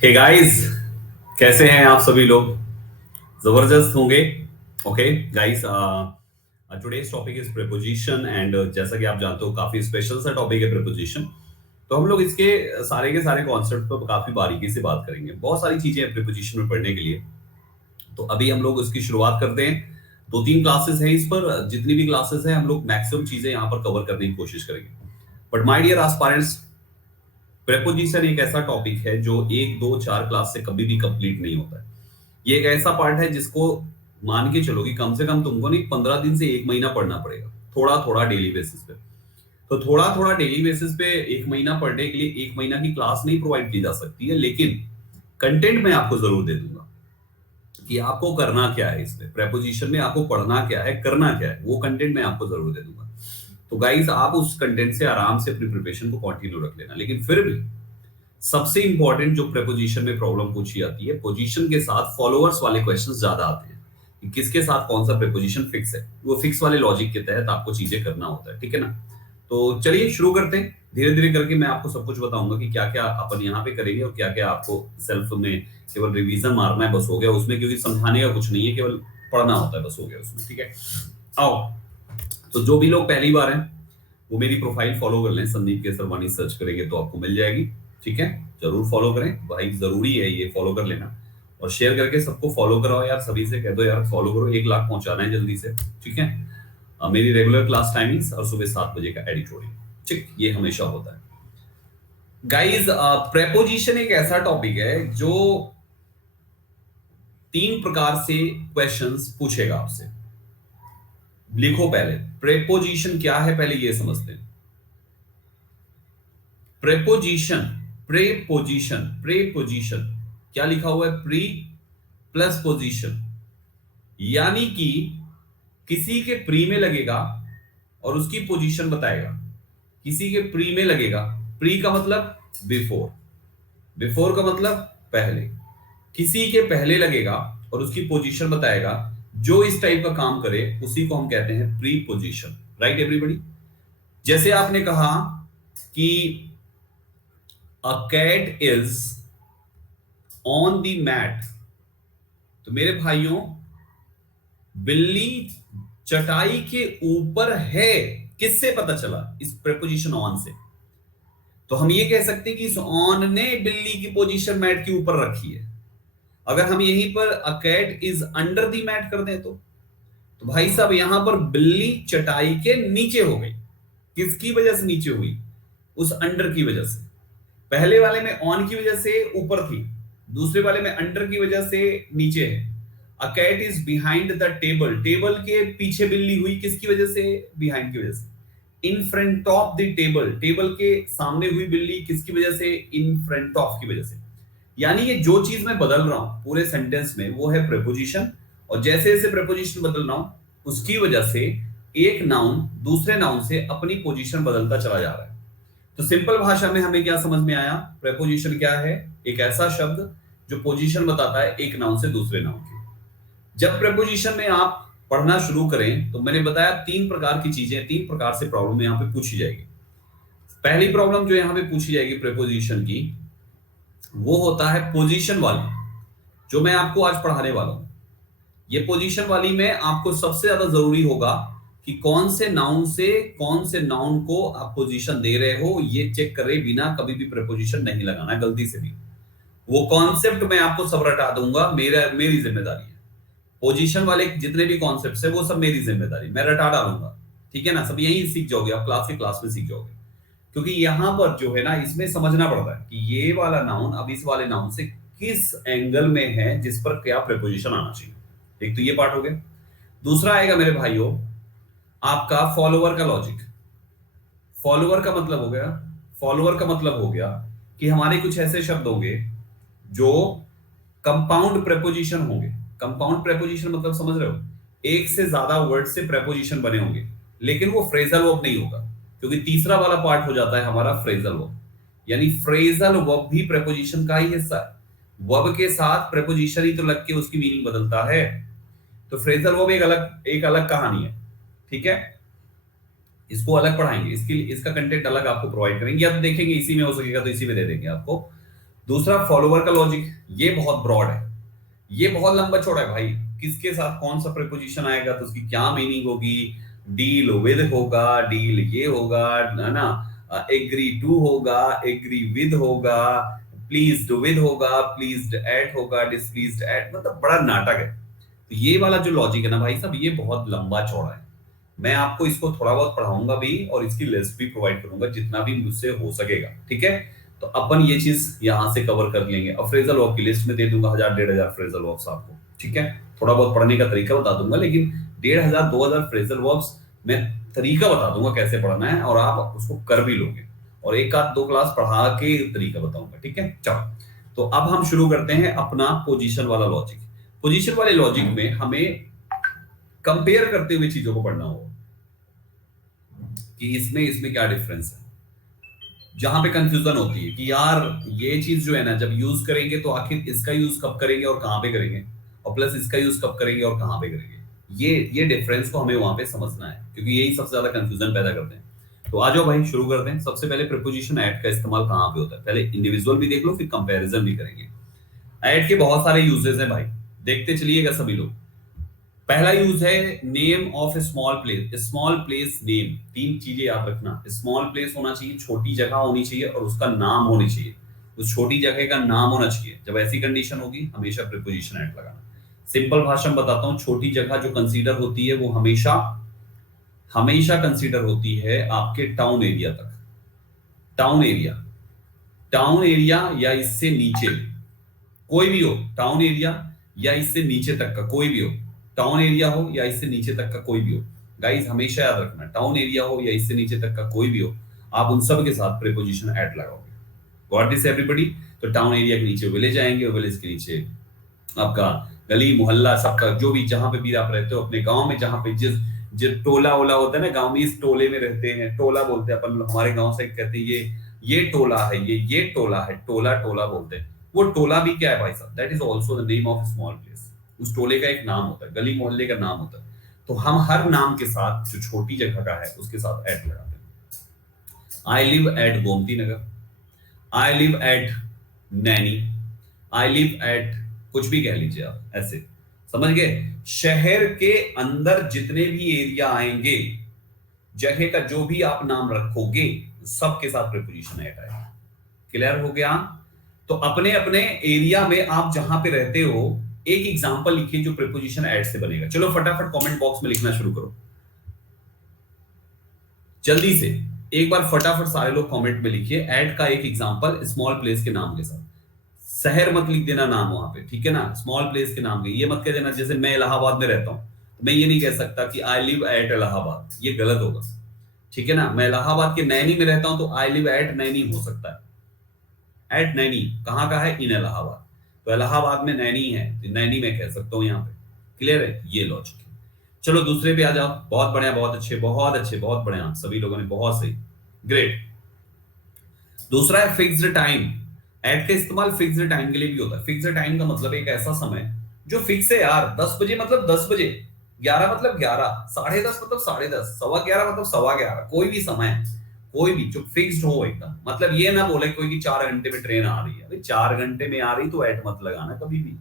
Hey guys, कैसे हैं आप सभी लोग? जबरदस्त होंगे। Okay guys, today's topic is preposition and जैसा कि आप जानते हो काफी स्पेशल सा टॉपिक है प्रीपोजिशन। तो हम लोग इसके सारे के सारे कॉन्सेप्ट पर काफी बारीकी से बात करेंगे। बहुत सारी चीजें हैं प्रीपोजिशन में पढ़ने के लिए। तो अभी हम लोग इसकी शुरुआत करते हैं। दो तीन क्लासेस हैं इस पर। जितनी भी क्लासेस हैं हम लोग मैक्सिमम चीजें यहाँ पर कवर करने की कोशिश करेंगे। But my dear aspirants, preposition एक ऐसा टॉपिक है जो एक दो चार क्लास से कभी भी कंप्लीट नहीं होता है। ये एक ऐसा पार्ट है जिसको मान के चलो कि कम से कम तुमको नहीं 15 दिन से एक महीना पढ़ना पड़ेगा, थोड़ा थोड़ा डेली बेसिस पे। तो थोड़ा थोड़ा डेली बेसिस पे एक महीना पढ़ने के लिए एक महीना की क्लास नहीं प्रोवाइड की जा सकती है, लेकिन कंटेंट मैं आपको जरूर दे दूंगा कि आपको करना क्या है। इसमें प्रेपोजिशन में आपको पढ़ना क्या है, करना क्या है, वो कंटेंट मैं आपको जरूर दे दूंगा। तो गाइस, आप उस कंटेंट से आराम से अपनी प्रिपरेशन को कंटिन्यू रख लेना। लेकिन फिर भी सबसे इंपॉर्टेंट जो प्रेपोजिशन में प्रॉब्लम पूछी जाती है, पोजीशन के साथ फॉलोअर्स वाले क्वेश्चंस ज्यादा आते हैं कि किसके साथ कौन सा प्रेपोजिशन फिक्स है। वो फिक्स वाले लॉजिक के तहत आपको चीजें करना होता है, ठीक है ना। तो चलिए शुरू करते हैं। धीरे धीरे करके मैं आपको सब कुछ बताऊंगा कि क्या क्या अपन यहाँ पे करेंगे और क्या क्या आपको सेल्फ में केवल रिवीजन मारना है, बस हो गया उसमें, क्योंकि समझाने का कुछ नहीं है, केवल पढ़ना होता है, बस हो गया उसमें, ठीक है। आओ, तो जो भी लोग पहली बार हैं वो मेरी प्रोफाइल फॉलो कर लें। संदीप केसरवानी सर्च करेंगे तो आपको मिल जाएगी, ठीक है। जरूर फॉलो करें भाई, जरूरी है ये फॉलो कर लेना। और शेयर करके सबको फॉलो कराओ यार, सभी से कह दो यार फॉलो करो, 1 लाख पहुंचाना है जल्दी से, ठीक है। मेरी रेगुलर क्लास टाइमिंग्स और सुबह 7 बजे का एडिटोरियल, ठीक, ये हमेशा होता है। गाइज, प्रेपोजिशन एक ऐसा टॉपिक है जो 3 प्रकार से क्वेश्चंस पूछेगा आपसे। लिखो पहले, प्रेपोजिशन क्या है पहले ये समझते हैं। प्रेपोजिशन, प्रेपोजिशन, प्रेपोजिशन क्या लिखा हुआ है? प्री प्लस पोजीशन, यानी कि किसी के प्री में लगेगा और उसकी पोजीशन बताएगा। किसी के प्री में लगेगा, प्री का मतलब बिफोर, बिफोर का मतलब पहले। किसी के पहले लगेगा और उसकी पोजीशन बताएगा। जो इस टाइप का काम करे उसी को हम कहते हैं प्री पोजीशन। Right everybody? जैसे आपने कहा कि a cat is on the mat, तो मेरे भाइयों बिल्ली चटाई के ऊपर है। किससे पता चला? इस प्रेपोजिशन ऑन से। तो हम ये कह सकते हैं कि इस ऑन ने बिल्ली की पोजीशन मैट के ऊपर रखी है। अगर हम यहीं पर a cat is under the mat कर दें तो भाई साहब यहां पर बिल्ली चटाई के नीचे हो गई। किसकी वजह से नीचे हुई? उस अंडर की वजह से। पहले वाले में ऑन की वजह से ऊपर थी, दूसरे वाले में अंडर की वजह से नीचे है। A cat is behind the table, table के पीछे बिल्ली हुई, किसकी वजह से? बिहाइंड की वजह से। In front of the table, table के सामने हुई बिल्ली, किसकी वजह से? इन फ्रंट ऑफ की वजह से। यानी ये जो चीज मैं बदल रहा हूं पूरे सेंटेंस में वो है प्रेपोजिशन, और जैसे जैसे प्रेपोजिशन बदल रहा हूं उसकी वजह से एक नाउन दूसरे नाउन से अपनी पोजीशन बदलता चला जा रहा है। तो सिंपल भाषा में हमें क्या समझ में आया? प्रेपोजिशन क्या है? एक ऐसा शब्द जो पोजीशन बताता है एक नाउन से दूसरे नाउन की। जब प्रेपोजिशन में आप पढ़ना शुरू करें तो मैंने बताया 3 प्रकार की चीजें, 3 प्रकार से प्रॉब्लम यहां पे पूछी जाएगी। पहली प्रॉब्लम जो यहां पे पूछी जाएगी प्रेपोजिशन की, वो होता है पोजीशन वाली, जो मैं आपको आज पढ़ाने वाला हूं। ये पोजीशन वाली में आपको सबसे ज्यादा जरूरी होगा कि कौन से नाउन से कौन से नाउन को आप पोजीशन दे रहे हो, ये चेक करे बिना कभी भी प्रेपोजिशन नहीं लगाना है गलती से भी। वो कॉन्सेप्ट मैं आपको सब रटा दूंगा, मेरी जिम्मेदारी है। पोजीशन वाले जितने भी कॉन्सेप्ट्स है वो सब मेरी जिम्मेदारी, मैं रटा डालूंगा, ठीक है ना। सब यही सीख जाओगे आप, क्लास के क्लास में सीख जाओगे। क्योंकि यहां पर जो है ना, इसमें समझना पड़ता है कि ये वाला नाउन अब इस वाले नाउन से किस एंगल में है, जिस पर क्या प्रेपोजिशन आना चाहिए। एक तो ये पार्ट हो गया। दूसरा आएगा मेरे भाइयों आपका फॉलोअर का लॉजिक। फॉलोअर का मतलब हो गया, फॉलोअर का मतलब हो गया कि हमारे कुछ ऐसे शब्द होंगे जो कंपाउंड प्रेपोजिशन होंगे। कंपाउंड प्रेपोजिशन मतलब समझ रहे हो? एक से ज्यादा वर्ड से प्रेपोजिशन बने होंगे, लेकिन वो फ्रेजल वर्ब नहीं होगा, क्योंकि तीसरा वाला पार्ट हो जाता है हमारा फ्रेजल वर्ब। यानी फ्रेजल वर्ब भी प्रेपोजिशन का ही हिस्सा है। वर्ब के साथ प्रेपोजिशन ही तो लग के उसकी मीनिंग बदलता है। तो फ्रेजल वर्ब एक अलग कहानी है, ठीक है। इसको अलग पढ़ाएंगे, इसके लिए इसका कंटेंट अलग आपको प्रोवाइड करेंगे, या तो देखेंगे इसी में हो सकेगा तो इसी में दे देंगे आपको। दूसरा फॉलोवर का लॉजिक, ये बहुत ब्रॉड है, ये बहुत लंबा चौड़ा है भाई। किसके साथ कौन सा प्रीपोजिशन आएगा तो उसकी क्या मीनिंग होगी, डील विद होगा, डील ये होगा, है ना, एग्री टू होगा, एग्री विद होगा, प्लीज्ड विद होगा, प्लीज्ड एट होगा, डिसप्लीज्ड एट, मतलब बड़ा नाटक है। तो ये वाला जो लॉजिक है ना भाई साहब, ये बहुत लंबा चौड़ा है। मैं आपको इसको थोड़ा बहुत पढ़ाऊंगा भी और इसकी लिस्ट भी प्रोवाइड करूंगा जितना भी मुझसे हो सकेगा, ठीक है। तो अपन ये चीज यहां से कवर कर लेंगे। और फ्रेजल वर्ब की लिस्ट में दे दूंगा 1000-1500 फ्रेजल वर्ब्स आपको, ठीक है। थोड़ा बहुत पढ़ने का तरीका बता दूंगा, लेकिन 1500-2000 फ्रेजल वर्ब्स मैं तरीका बता दूंगा कैसे पढ़ना है, और आप उसको कर भी लोगे। और एक आध दो क्लास पढ़ा के तरीका बताऊंगा, ठीक है। चलो, तो अब हम शुरू करते हैं अपना पोजीशन वाला लॉजिक। पोजीशन वाले लॉजिक में हमें कंपेयर करते हुए चीजों को पढ़ना होगा कि इसमें इसमें क्या डिफरेंस है। जहां पे कंफ्यूजन होती है कि यार ये चीज जो है ना, जब यूज करेंगे तो आखिर इसका यूज कब करेंगे और कहां पे करेंगे, और प्लस इसका यूज कब करेंगे और कहां पे करेंगे, ये डिफरेंस को हमें वहां पे समझना है, क्योंकि यही सबसे ज्यादा कंफ्यूजन पैदा करते हैं। तो आ जाओ भाई, शुरू करते हैं। सबसे पहले प्रीपोजिशन एट का इस्तेमाल कहां पे होता है, पहले इंडिविजुअल भी देख लो, फिर कंपैरिजन भी करेंगे। एट के बहुत सारे यूजेस हैं भाई, देखते चलिएगा सभी लोग। पहला यूज है name of A small place. Small place name, तीन चीजें याद रखना। स्मॉल प्लेस होना चाहिए, छोटी जगह होनी चाहिए, और उसका नाम होनी चाहिए, उस छोटी जगह का नाम होना चाहिए। जब ऐसी कंडीशन होगी हमेशा प्रीपोजिशन एट लगाना। सिंपल भाषा में बताता हूं, छोटी जगह जो कंसीडर होती है वो हमेशा हमेशा कंसीडर होती है आपके टाउन एरिया तक। टाउन एरिया, टाउन एरिया या इससे नीचे कोई भी हो, टाउन एरिया या इससे नीचे तक का कोई भी हो, टाउन एरिया हो या इससे नीचे तक का कोई भी हो। गाइस हमेशा याद रखना, टाउन एरिया हो या इससे नीचे तक का कोई भी हो, आप उन सब के साथ प्रीपोजिशन एट लगाओगे। Got this everybody. तो टाउन एरिया के नीचे विलेज आएंगे, और विलेज के नीचे आपका गली मोहल्ला, सबका जो भी जहां पे भी आप रहते हो अपने गांव में, जहां पे जिस जिस टोला ओला होता है ना गांव में, इस टोले में रहते हैं, टोला बोलते हैं अपन, हमारे गांव से कहते हैं ये टोला है, ये टोला है, टोला टोला बोलते हैं। वो टोला भी क्या है भाई साहब, that is also the name of small place. उस टोले का एक नाम होता है, गली मोहल्ले का नाम होता है। तो हम हर नाम के साथ जो छोटी जगह का है उसके साथ एट लगाते हैं। आई लिव एट गोमती नगर, आई लिव एट नैनी, आई लिव एट कुछ भी कह लीजिए आप, ऐसे समझ गए। शहर के अंदर जितने भी एरिया आएंगे, जगह का जो भी आप नाम रखोगे, सबके साथ प्रीपोजिशन एट आएगा। क्लियर हो गया। तो अपने अपने एरिया में आप जहां पे रहते हो एक एग्जांपल लिखिए जो प्रीपोजिशन एट से बनेगा। चलो फटाफट कमेंट बॉक्स में लिखना शुरू करो, जल्दी से एक बार फटाफट सारे लोग कमेंट में लिखिए ऐड का एक एग्जांपल स्मॉल प्लेस के नाम के साथ। शहर मत लिख देना नाम वहां पे, ठीक है ना, स्मॉल प्लेस के नाम के। ये मत कह देना जैसे मैं इलाहाबाद में रहता हूं, तो मैं ये नहीं कह सकता कि आई लिव एट इलाहाबाद, ये गलत होगा, ठीक है ना। मैं इलाहाबाद के नैनी में रहता हूं तो आई लिव एट नैनी हो सकता है। एट नैनी कहां का है, इन इलाहाबाद, तो इलाहाबाद में नैनी है तो नैनी में कह सकता हूं यहाँ पे। क्लियर है, ये लॉजिक है। चलो दूसरे पे आ जाओ। बहुत बढ़िया, बहुत अच्छे, बहुत अच्छे, बहुत बढ़िया, सभी लोगों ने बहुत सही, ग्रेट। दूसरा है फिक्स्ड टाइम। एट का इस्तेमाल फिक्स्ड टाइम के लिए भी होता है। फिक्स्ड टाइम का मतलब एक ऐसा समय जो फिक्स है यार, 10 बजे मतलब 10 बजे, 11 मतलब 11, 10:30 मतलब 10:30, 11:15 मतलब 11:15, कोई भी समय, कोई भी जो फिक्स्ड हो एकदम। मतलब ये ना बोले कोई कि 4 घंटे में ट्रेन आ रही है, भाई 4 घंटे में आ रही तो एट मत लगाना कभी भी।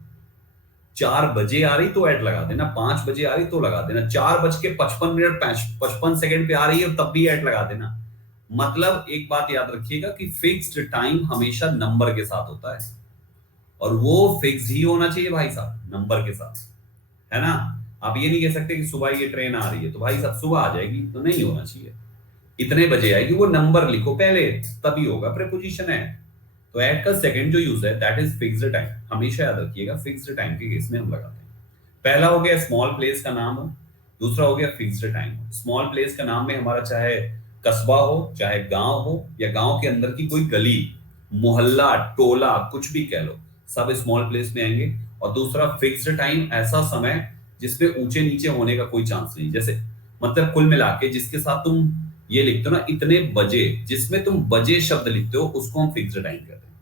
4 बजे आ रही तो ऐड लगा देना, 5 बजे आ रही तो लगा देना, 4:55 55 सेकंड पे आ रही है तब भी ऐड लगा देना। मतलब एक बात याद रखिएगा कि फिक्स्ड टाइम हमेशा नंबर के साथ होता है, और वो फिक्स ही होना चाहिए भाई साहब, नंबर के साथ, है ना। आप ये नहीं कह सकते कि सुबह ये ट्रेन आ रही है तो भाई साहब सुबह आ जाएगी, तो नहीं होना चाहिए। इतने बजे आएगी, वो नंबर लिखो पहले, तभी होगा प्रीपोजिशन है। तो एट का सेकंड जो यूज है दैट इज फिक्स्ड टाइम, हमेशा याद रखिएगा फिक्स्ड टाइम के केस में हम लगाते हैं। पहला हो गया स्मॉल प्लेस का नाम हो, दूसरा हो गया फिक्स्ड टाइम हो। स्मॉल प्लेस का नाम में हमारा चाहे कस्बा हो, चाहे गांव हो, या गांव के अंदर की कोई गली, मोहल्ला, टोला, कुछ भी कह लो, सब स्मॉल प्लेस में आएंगे। और दूसरा फिक्स्ड टाइम, ऐसा समय जिसमें ऊंचे नीचे होने का कोई चांस नहीं। जैसे मतलब कुल मिला के जिसके साथ तुम ये लिखते हो ना इतने बजे, जिसमें तुम बजे शब्द लिखते हो उसको हम फिक्स्ड टाइम कहते हैं।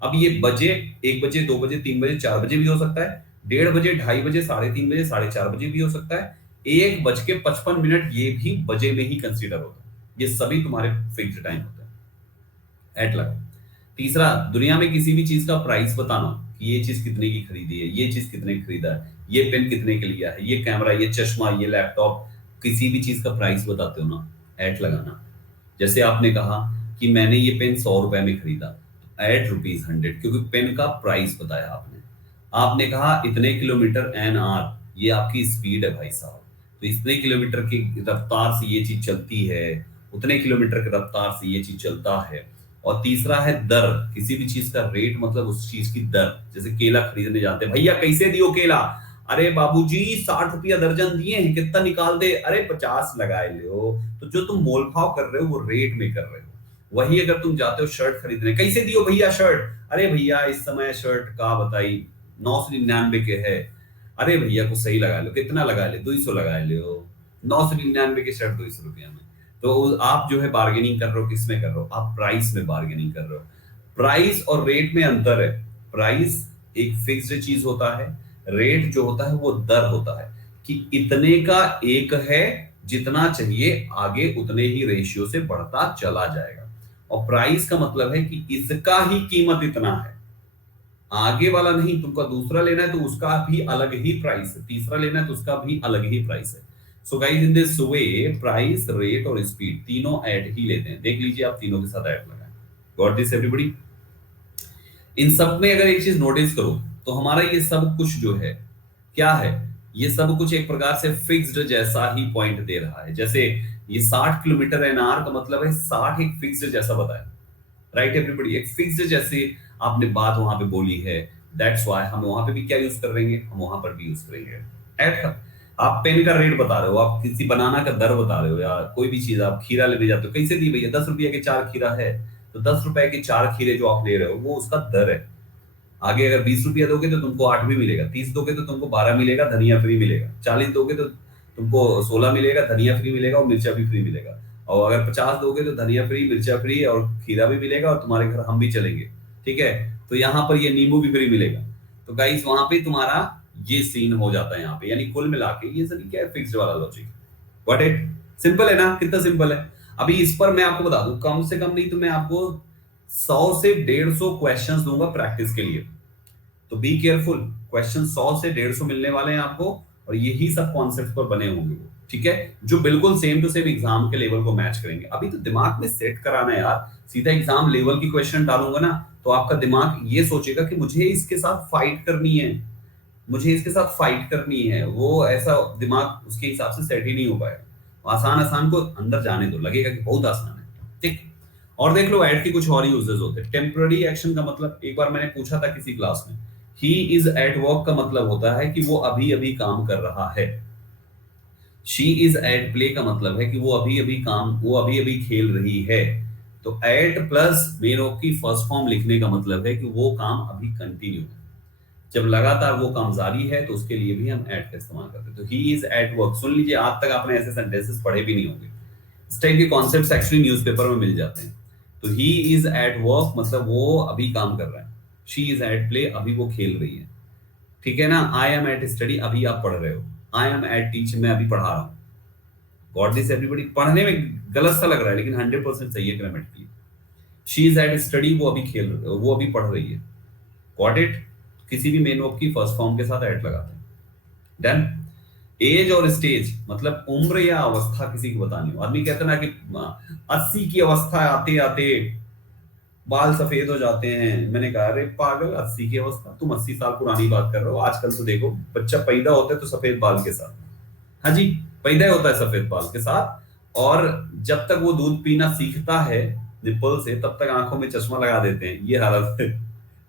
अब ये बजे 1 बजे, 2 बजे, 3 बजे, 4 बजे भी हो सकता है, 1:30 बजे, 2:30 बजे, 3:30 बजे, 4:30 बजे भी हो सकता है, 1:55 ये भी बजे में ही कंसीडर होता है। ये सभी तुम्हारे फिक्स्ड टाइम होता है। एट लगा। तीसरा, दुनिया में किसी भी चीज का प्राइस बताना कि ये चीज कितने की खरीदी है, ये चीज कितने की खरीदा है, ये पेन कितने के लिया है, ये कैमरा, ये चश्मा, ये लैपटॉप, किसी भी चीज का प्राइस बताते हो ना, ऐड लगाना। जैसे आपने कहा कि मैंने ये पेन 100 रुपए में खरीदा, ऐड ₹100, क्योंकि पेन का प्राइस बताया आपने। आपने कहा इतने किलोमीटर एन आर, ये आपकी स्पीड है भाई साहब, तो इतने किलोमीटर की रफ्तार से ये चीज चलती है, उतने किलोमीटर की रफ्तार से ये चीज चलता है। और तीसरा है दर, किसी भी चीज का रेट मतलब उस चीज की दर। जैसे केला खरीदने जाते हैं, भैया कैसे दियो केला, अरे बाबूजी 60 रुपया दर्जन दिए हैं, कितना निकाल दे, अरे 50 लगाए लो। तो जो तुम मोल भाव कर रहे हो वो रेट में कर रहे हो। वही अगर तुम जाते हो शर्ट खरीदने, कैसे दियो भैया शर्ट, अरे भैया इस समय शर्ट का बताई 999 के है, अरे भैया को सही लगा लो, कितना लगा ले, 200 लगा लो, 999 की शर्ट 200 रुपया में। तो आप जो है बार्गेनिंग कर रहे हो, किस में कर रहे हो, आप प्राइस में बार्गेनिंग कर रहे हो। प्राइस और रेट में अंतर है। प्राइस एक फिक्स्ड चीज होता है, रेट जो होता है वो दर होता है कि इतने का एक है, जितना चाहिए आगे उतने ही रेशियो से बढ़ता चला जाएगा। और प्राइस का मतलब है कि इसका ही कीमत इतना है, आगे वाला नहीं। तुमको दूसरा लेना है तो उसका भी अलग ही प्राइस है, तीसरा लेना है तो उसका भी अलग ही प्राइस है। So guys in this way price, rate और स्पीड तीनों ऐड ही लेते हैं। देख लीजिए आप तीनों के साथ ऐड लगाएं। Got this everybody? इन सब में अगर एक चीज नोटिस करो तो हमारा ये सब कुछ जो है क्या है, ये सब कुछ एक प्रकार से फिक्स्ड जैसा ही पॉइंट दे रहा है। जैसे ये 60 किलोमीटर एन आवर का मतलब है 60 एक फिक्स्ड जैसा बताया, राइट एवरीबॉडी, एक फिक्स्ड जैसे आपने बात वहां पे बोली है। दैट्स व्हाई हम वहां पे भी क्या यूज करेंगे, हम वहां पर भी यूज करेंगे ऐड का। आप पेन का रेट बता रहे हो, आप किसी बनाना का दर बता रहे हो, या कोई भी चीज, आप खीरा लेने जाते हो, कैसे दी भैया, 10 रुपया के 4 खीरा है, तो 10 रुपए के 4 खीरे जो आप ले रहे हो वो उसका दर है। आगे अगर 20 रुपया दोगे तो तुमको 8 भी मिलेगा, 30 दोगे तो तुमको 12 मिलेगा, धनिया फ्री मिलेगा, 40 दोगे तो तुमको 16 मिलेगा, धनिया फ्री मिलेगा और मिर्चा भी फ्री मिलेगा। और अगर 50 दोगे तो धनिया फ्री, मिर्चा फ्री और खीरा भी मिलेगा, और तुम्हारे घर हम भी चलेंगे, ठीक है। तो यहाँ पर ये नींबू भी फ्री मिलेगा। तो गाइस वहां पे तुम्हारा ये सीन हो जाता है यहाँ पे, यानी कुल मिला के ये सभी क्या है, फिक्स्ड वाला लॉजिक। व्हाट इट, सिंपल है ना, कितना सिंपल है। अभी इस पर मैं आपको बता दूं, कम से कम नहीं तो मैं आपको 100 से 150 क्वेश्चंस दूंगा प्रैक्टिस के लिए। तो बी केयरफुल, क्वेश्चन 100 से 150 मिलने वाले हैं आपको, और यही सब कॉन्सेप्ट पर बने होंगे वो, ठीक है, जो बिल्कुल सेम टू सेम एग्जाम के लेवल को मैच करेंगे। अभी तो दिमाग में सेट कराना है यार, सीधा एग्जाम लेवल की क्वेश्चन डालूंगा ना तो आपका दिमाग ये सोचेगा कि मुझे इसके साथ फाइट करनी है, मुझे इसके साथ फाइट करनी है। वो ऐसा दिमाग उसके हिसाब से सेट ही नहीं हो पाएगा। आसान आसान को अंदर जाने दो, लगेगा कि बहुत आसान है, ठीक। और देख लो ऐड के कुछ और यूजेस होते हैं। टेम्पररी एक्शन का मतलब, एक बार मैंने पूछा था किसी क्लास में, ही इज एट वर्क का मतलब होता है कि वो अभी अभी काम कर रहा है। शी इज एट प्ले का मतलब है कि वो अभी अभी काम, वो अभी अभी खेल रही है। तो एट प्लस मेन वर्ब की फर्स्ट फॉर्म लिखने का मतलब है कि वो काम अभी कंटिन्यू है, जब लगातार वो काम जारी है तो उसके लिए भी हम एट का इस्तेमाल करते हैं। तो ही इज एट वर्क, सुन लीजिए, आज तक आपने ऐसे सेंटेंसेस पढ़े भी नहीं होंगे। इस टाइप के कॉन्सेप्ट्स एक्चुअली न्यूज़पेपर में मिल जाते हैं। तो ही इज एट वर्क मतलब वो अभी काम कर रहा है, शी इज एट प्ले अभी वो खेल रही है, ठीक है ना। आई एम एट स्टडी अभी आप पढ़ रहे हो, आई एम एट टीच मैं अभी पढ़ा रहा हूँ। Got this everybody? पढ़ने में गलत सा लग रहा है लेकिन 100% सही है grammatically. She is at study वो अभी खेल रही है, वो अभी पढ़ रही है। Got it? किसी भी मेन वर्ब की फर्स्ट फॉर्म के साथ एट लगाते हैं। डन। एज और स्टेज मतलब उम्र या अवस्था किसी की बतानी हो। आदमी कहता है ना कि 80 की अवस्था आते आते बाल सफेद हो जाते हैं। मैंने कहा अरे पागल, 80 की अवस्था, तुम 80 साल पुरानी बात कर रहे हो। आजकल तो देखो बच्चा पैदा होता है तो सफेद बाल के साथ, हाँ जी, पैदा होता है सफेद बाल के साथ, और जब तक वो दूध पीना सीखता है निप्पल से तब तक आंखों में चश्मा लगा देते हैं। ये हालत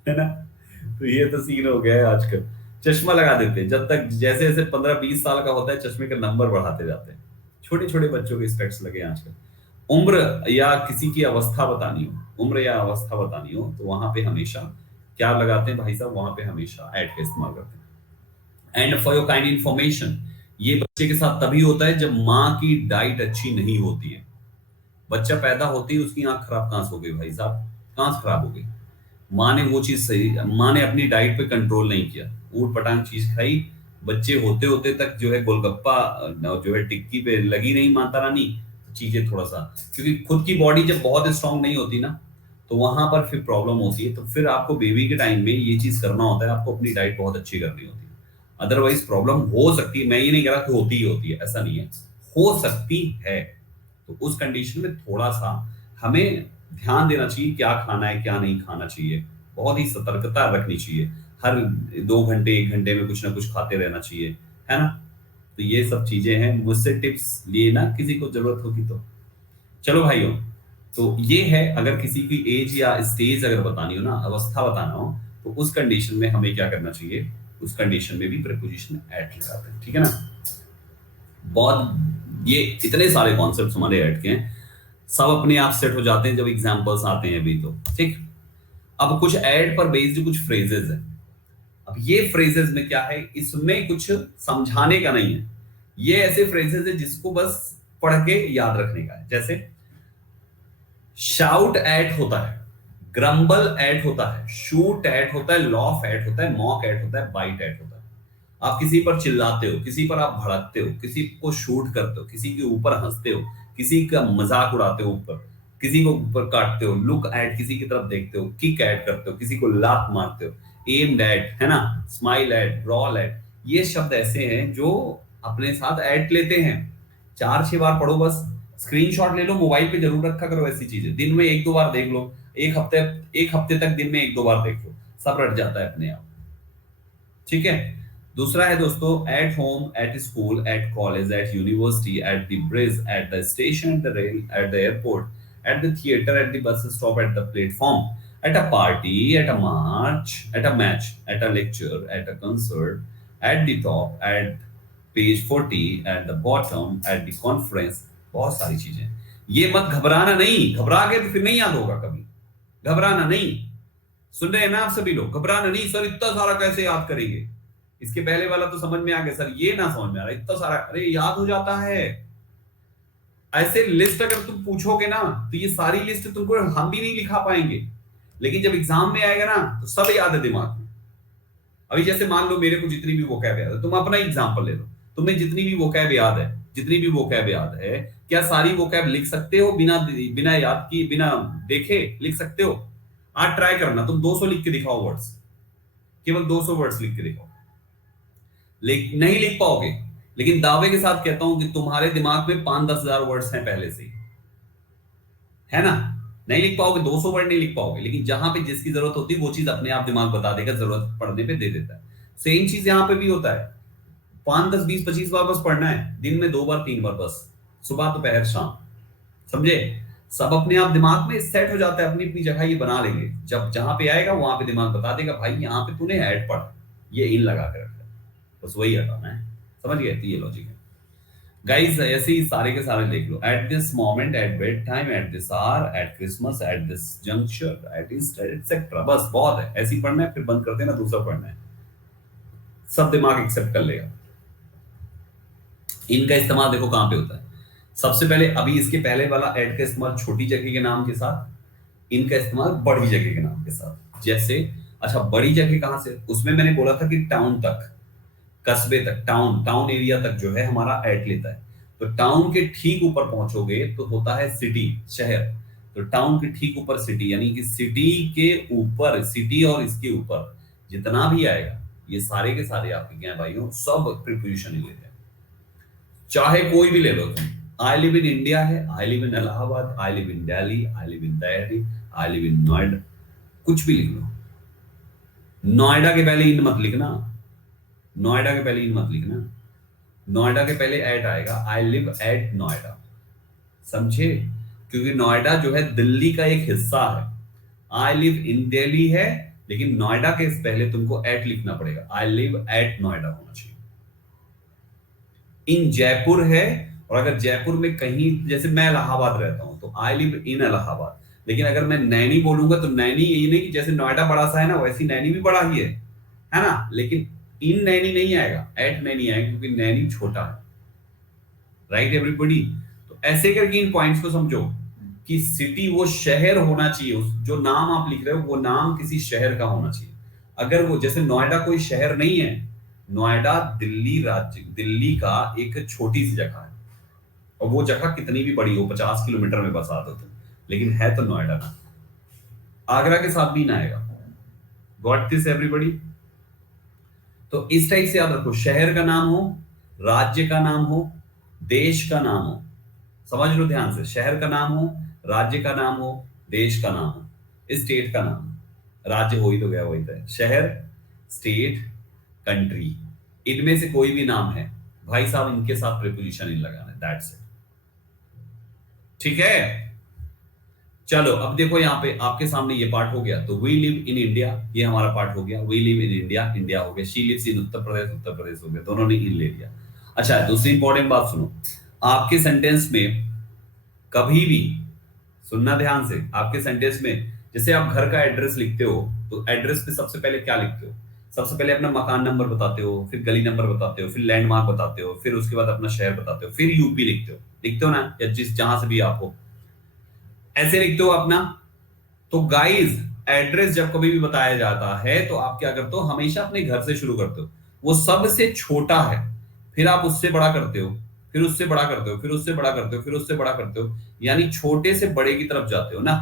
है ना। तो ये तो सीन हो गया है आजकल, चश्मा लगा देते हैं। जब तक जैसे जैसे 15-20 साल का होता है चश्मे के नंबर बढ़ाते जाते हैं। छोटे छोटे बच्चों के स्पेक्स लगे आजकल। उम्र या किसी की अवस्था बतानी हो, उम्र या अवस्था बतानी हो तो वहां पे हमेशा क्या लगाते हैं भाई साहब, वहां पे हमेशा एट का इस्तेमाल करते हैं। And for your kind information, ये बच्चे के साथ तभी होता है जब माँ की डाइट अच्छी नहीं होती है। बच्चा पैदा होते ही उसकी आंख खराब कहां से हो गई भाई साहब, कहां से खराब हो गई? माँ ने वो चीज सही, माँ ने अपनी डाइट पे कंट्रोल नहीं किया, ऊट पटांग चीज खाई। बच्चे होते होते तक जो है गोलगप्पा जो है टिक्की पे लगी नहीं माता रानी, तो चीजें थोड़ा सा, क्योंकि खुद की बॉडी जब बहुत स्ट्रांग नहीं होती ना तो वहां पर फिर प्रॉब्लम होती है। तो फिर आपको बेबी के टाइम में ये चीज करना होता है, आपको अपनी डाइट बहुत अच्छी करनी होती है। अदरवाइज प्रॉब्लम हो सकती है, मैं ये नहीं कह रहा कि होती ही होती है, ऐसा नहीं है, हो सकती है। तो उस कंडीशन में थोड़ा सा हमें ध्यान देना चाहिए क्या खाना है क्या नहीं खाना चाहिए, बहुत ही सतर्कता रखनी चाहिए। हर 2 घंटे 1 घंटे में कुछ ना कुछ खाते रहना चाहिए, है ना। तो ये सब चीजें हैं, मुझसे टिप्स लिए ना किसी को जरूरत होगी तो। चलो भाइयों, तो ये है, अगर किसी की एज या स्टेज अगर बतानी हो ना, अवस्था बताना हो, तो उस कंडीशन में हमें क्या करना चाहिए, उस कंडीशन में भी प्रीपोजिशन एट लगाते हैं, ठीक है ना। बहुत ये इतने सारे कॉन्सेप्ट्स हमारे ऐड के हैं, सब अपने आप सेट हो जाते हैं जब एग्जांपल्स आते हैं अभी तो, ठीक। अब कुछ ऐड पर बेस्ड कुछ फ्रेजेस हैं। अब ये फ्रेजेस में क्या है, इसमें कुछ समझाने का नहीं है, ये ऐसे फ्रेजेस है जिसको बस पढ़ के याद रखने का है। जैसे शाउट एट होता है, ग्रम्बल एट होता है, शूट एट होता है, लॉफ एट होता है, मॉक एट होता है, बाइट एट होता है। आप किसी पर चिल्लाते हो, किसी पर आप भड़कते हो, किसी को शूट करते हो, किसी के ऊपर हंसते हो, किसी का मजाक उड़ाते हो ऊपर, किसी को ऊपर काटते हो, लुक एट किसी की तरफ देखते हो, किक एट करते हो, किसी को लात मारते हो, एम्ड एट, है ना, स्माइल एट, ब्रॉल एट। ये शब्द ऐसे हैं जो अपने साथ एट लेते हैं। 4-6 बार पढ़ो, बस स्क्रीनशॉट ले लो, मोबाइल पे जरूर रखा करो ऐसी चीजें, दिन में 1-2 बार देख लो, एक हफ्ते तक दिन में 1-2 बार देख लो, सब रट जाता है अपने आप, ठीक है। दूसरा है दोस्तों, at home, at school, at college, at university, at the bridge, at the station, at the rail, at the airport, at the theatre, at the bus stop, at the platform, at a party, at a march, at a match, at a lecture, at a concert, at the top, at page 40, at the bottom, at the conference. बहुत सारी चीजें। ये मत घबराना नहीं, घबरा गए तो फिर नहीं याद होगा कभी, घबराना नहीं। सुन रहे हैं ना आप सभी लोग, घबराना नहीं, सर इतना सारा कैसे याद करेंगे। इसके पहले वाला तो समझ में आ गया सर, ये ना समझ में आ रहा इतना सारा, अरे याद हो जाता है। ऐसे लिस्ट अगर तुम पूछोगे ना, तो ये सारी लिस्ट तुमको हम भी नहीं लिखा पाएंगे, लेकिन जब एग्जाम में आएगा ना तो सब याद है दिमाग में। अभी जैसे मान लो मेरे को जितनी भी वोकैब याद है, तुम अपना एग्जाम्पल ले लो, तुम्हें जितनी भी वोकैब याद है, जितनी भी वोकैब याद है, क्या सारी वोकैब लिख सकते हो बिना बिना याद की, बिना देखे लिख सकते हो? आज ट्राई करना, तुम 200 लिख के दिखाओ वर्ड्स, केवल 200 वर्ड्स लिख के दिखाओ, नहीं लिख पाओगे। लेकिन दावे के साथ कहता हूं कि तुम्हारे दिमाग में 5-10 हजार वर्ड्स हैं पहले से ही, है ना। नहीं लिख पाओगे, 200 वर्ड नहीं लिख पाओगे, लेकिन जहां पे जिसकी जरूरत होती है वो चीज अपने आप दिमाग बता देगा, जरूरत पड़ने पे दे देता है। सेम चीज यहां पे भी होता है, 5, 10, 20, 25 बार बस पढ़ना है, दिन में 2 बार 3 बार बस, सुबह दोपहर शाम, समझे। सब अपने आप दिमाग में सेट हो जाता है, अपनी अपनी जगह ये बना लेंगे, जब जहां पे आएगा वहां पे दिमाग बता देगा भाई यहाँ पे तूने ऐड पढ़, ये इन लगा के रखा है, बस वही हटाना है। समझ गए, तो ये लॉजिक है गाइस। ऐसे ही सारे के सारे देख लो, at this moment, at bed time, at this hour, at Christmas, at this junction, at Easter, etcetera. बस बहुत है, ऐसे ही पढ़ना है, फिर बंद कर देना, दूसरा पढ़ना है, सब दिमाग एक्सेप्ट कर लेगा। इनका इस्तेमाल देखो कहां पे होता है, सबसे पहले अभी इसके पहले वाला एट का इस्तेमाल छोटी जगह के नाम के साथ, इनका इस्तेमाल बड़ी जगह के नाम के साथ। जैसे अच्छा, बड़ी जगह कहां से, उसमें मैंने बोला था कि टाउन तक, कस्बे तक, टाउन टाउन एरिया तक जो है हमारा एट लेता है। तो टाउन के ठीक ऊपर पहुंचोगे तो होता है सिटी, शहर। तो टाउन के ठीक ऊपर सिटी, यानी कि सिटी के ऊपर, सिटी और इसके ऊपर जितना भी आएगा, ये सारे के सारे आपके क्या है भाइयों, सब प्रीपोजिशन ही लेते हैं। चाहे कोई भी ले लो तुम, आई लिव इन इंडिया है, I live in Allahabad, I live in Delhi, I live in Delhi, I live in Noida, कुछ भी लिख लो। नोएडा के पहले इन मत लिखना, नोएडा के पहले इन मत लिखना, नोएडा के पहले एट आएगा, आई लिव एट नोएडा, समझे। क्योंकि नोएडा जो है दिल्ली का एक हिस्सा है, आई लिव इन दिल्ली है, लेकिन नोएडा के पहले तुमको एट लिखना पड़ेगा, आई लिव एट नोएडा होना चाहिए। इन जयपुर है, और अगर जयपुर में कहीं, जैसे मैं इलाहाबाद रहता हूं तो आई लिव इन इलाहाबाद, लेकिन अगर मैं नैनी बोलूंगा तो नैनी, ये नहीं कि जैसे नोएडा बड़ा सा है ना, वैसी नैनी भी बड़ा ही है ना, लेकिन इन नैनी नहीं आएगा, एट नैनी आएगा, क्योंकि नैनी छोटा है, राइट एवरीबॉडी। तो ऐसे करके इन पॉइंट्स को समझो कि सिटी वो शहर होना चाहिए, जो नाम आप लिख रहे हो वो नाम किसी शहर का होना चाहिए। अगर वो, जैसे नोएडा कोई शहर नहीं है, नोएडा दिल्ली राज्य, दिल्ली का एक छोटी सी जगह है, और वो जगह कितनी भी बड़ी हो, 50 किलोमीटर में बसा दो तुम, लेकिन है तो नोएडा ना। आगरा के साथ भी ना आएगा। Got this everybody? तो इस टाइप से याद रखो, शहर का नाम हो, राज्य का नाम हो, देश का नाम हो। समझ लो ध्यान से, शहर का नाम हो, राज्य का नाम हो, देश का नाम हो, स्टेट का नाम हो। राज्य हो ही तो गया, वही तो है। शहर, स्टेट, कंट्री, इनमें से कोई भी नाम है भाई साहब, इनके साथ प्रीपोजिशन इन लगाना है, दैट्स इट। ठीक है, चलो अब देखो यहाँ पे आपके सामने ये पार्ट हो गया। तो वी लिव इन इंडिया, ये हमारा पार्ट हो गया। We live in India, India हो गया। She lives in Uttar Pradesh, Uttar Pradesh हो गया। दोनों ने इन ले लिया। अच्छा, दूसरी इंपॉर्टेंट बात सुनो, आपके सेंटेंस में कभी भी सुनना ध्यान से, आपके सेंटेंस में जैसे आप घर का एड्रेस लिखते हो, तो एड्रेस पे सबसे पहले क्या लिखते हो? सबसे पहले अपना मकान नंबर बताते हो, फिर गली नंबर बताते हो, फिर लैंडमार्क बताते हो, फिर उसके बाद अपना शहर बताते हो, फिर यूपी लिखते हो ना, या जिस जहां से भी आप हो, ऐसे लिखते हो अपना। तो गाइस, एड्रेस जब कभी भी बताया जाता है तो आप क्या करते हो? हमेशा अपने घर से शुरू करते हो। वो सबसे छोटा है, फिर आप उससे बड़ा करते हो, फिर उससे बड़ा करते हो, फिर उससे बड़ा करते हो, फिर उससे बड़ा करते हो, यानी छोटे से बड़े की तरफ जाते हो ना।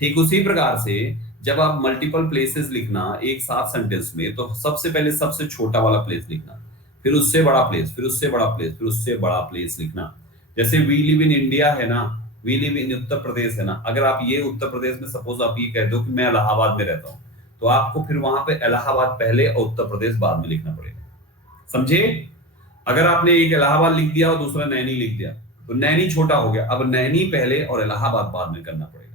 ठीक उसी प्रकार से जब आप मल्टीपल प्लेसेस लिखना एक साथ सेंटेंस में, तो सबसे पहले सबसे छोटा वाला प्लेस लिखना, फिर उससे बड़ा प्लेस, फिर उससे बड़ा प्लेस, फिर उससे बड़ा प्लेस लिखना। जैसे वी लिव इन इंडिया है ना, वी लिव इन उत्तर प्रदेश है ना, अगर आप ये उत्तर प्रदेश में सपोज आप ये कह दो कि मैं इलाहाबाद में रहता हूं, तो आपको फिर वहां पे इलाहाबाद पहले और उत्तर प्रदेश बाद में लिखना पड़ेगा। समझे? अगर आपने एक इलाहाबाद लिख दिया और दूसरा नैनी लिख दिया, तो नैनी छोटा हो गया, अब नैनी पहले और इलाहाबाद बाद में करना पड़ेगा।